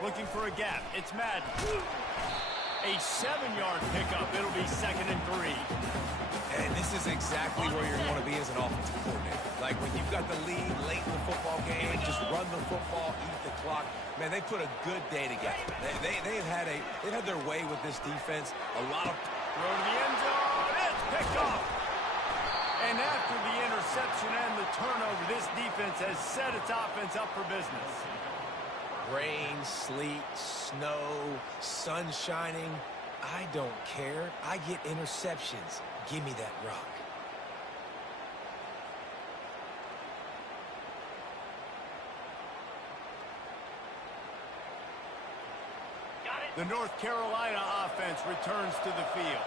Looking for a gap. It's Madden. A 7-yard pickup. It'll be 2nd and 3. And this is exactly where you're going to be as an offensive coordinator. Like when you've got the lead late in the football game, just run the football, eat the clock. Man, they put a good day together. They've had their way with this defense. A lot of throw to the end zone. It's picked off. And after the interception and the turnover, this defense has set its offense up for business. Rain, sleet, snow, sun shining. I don't care. I get interceptions. Give me that rock. The North Carolina offense returns to the field.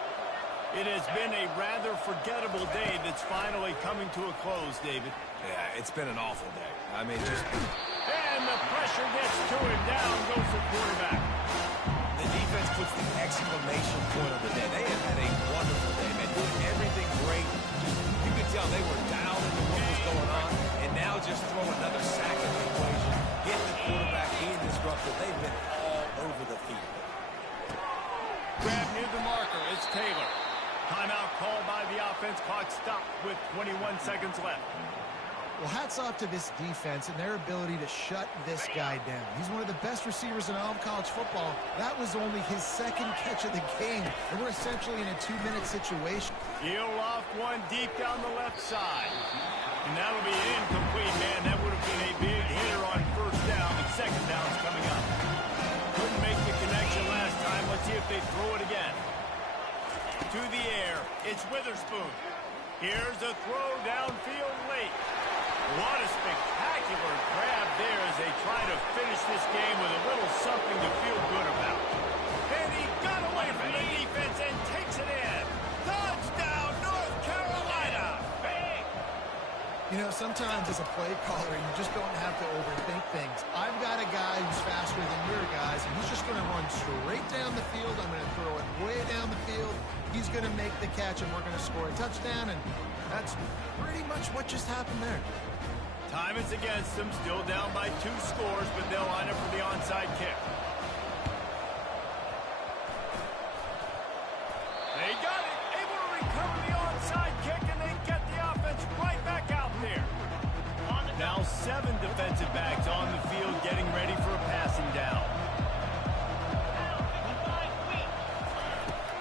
It has been a rather forgettable day that's finally coming to a close, David. Yeah, it's been an awful day. I mean, just... And the pressure gets to him. Down goes the quarterback. The defense puts the exclamation point on the day. They have had a wonderful day, man. Doing everything great. You could tell they were down into what was going on, and now just throw another sack in the equation. Get the quarterback being disrupted. They've been all over the field. Grab near the marker. It's Taylor. Timeout called by the offense. Clock stopped with 21 seconds left. Well, hats off to this defense and their ability to shut this guy down. He's one of the best receivers in all of college football. That was only his second catch of the game, and we're essentially in a 2-minute situation. He'll loft one deep down the left side. And that'll be incomplete, man. That would have been a big hitter on first down, and second down's coming up. Couldn't make the connection last time. Let's see if they throw it again. To the air, it's Witherspoon. Here's a throw downfield late. What a spectacular grab there as they try to finish this game with a little something to feel good about. And he got away from the defense and takes it in. Touchdown, North Carolina! Bang! You know, sometimes as a play caller, you just don't have to overthink things. I've got a guy who's faster than your guys, and he's just going to run straight down the field. I'm going to throw it way down the field. He's going to make the catch, and we're going to score a touchdown, and that's pretty much what just happened there. Time is against them, still down by 2 scores, but they'll line up for the onside kick. They got it, able to recover the onside kick, and they get the offense right back out there. Now 7 defensive backs on the field getting ready for a passing down.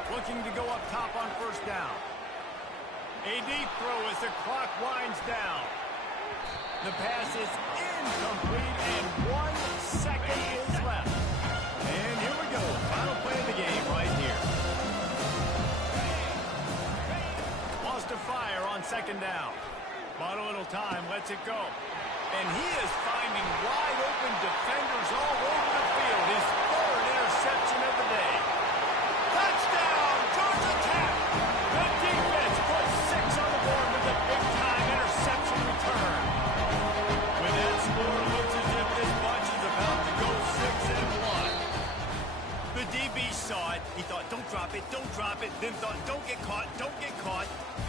Looking to go up top on first down. A deep throw as the clock winds down. The pass is incomplete, and 1 second is left. And here we go. Final play of the game right here. Lost a fire on second down. Bought a little time, lets it go. And he is finding wide open defenders all over the field. His 3rd interception of the day. Touchdown, Georgia Tech. The defense puts 6 on the board with a big-time interception return. With that score, it looks as if this bunch is about to go 6-1. The DB saw it. He thought, don't drop it, then thought, don't get caught,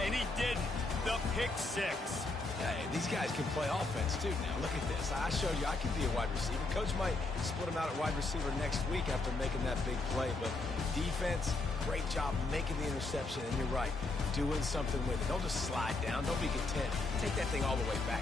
and he did the pick 6. Hey, these guys can play offense, too, now. Look at this. I showed you I can be a wide receiver. Coach might split him out at wide receiver next week after making that big play, but defense, great job making the interception, and you're right, doing something with it. Don't just slide down. Don't be content. Take that thing all the way back.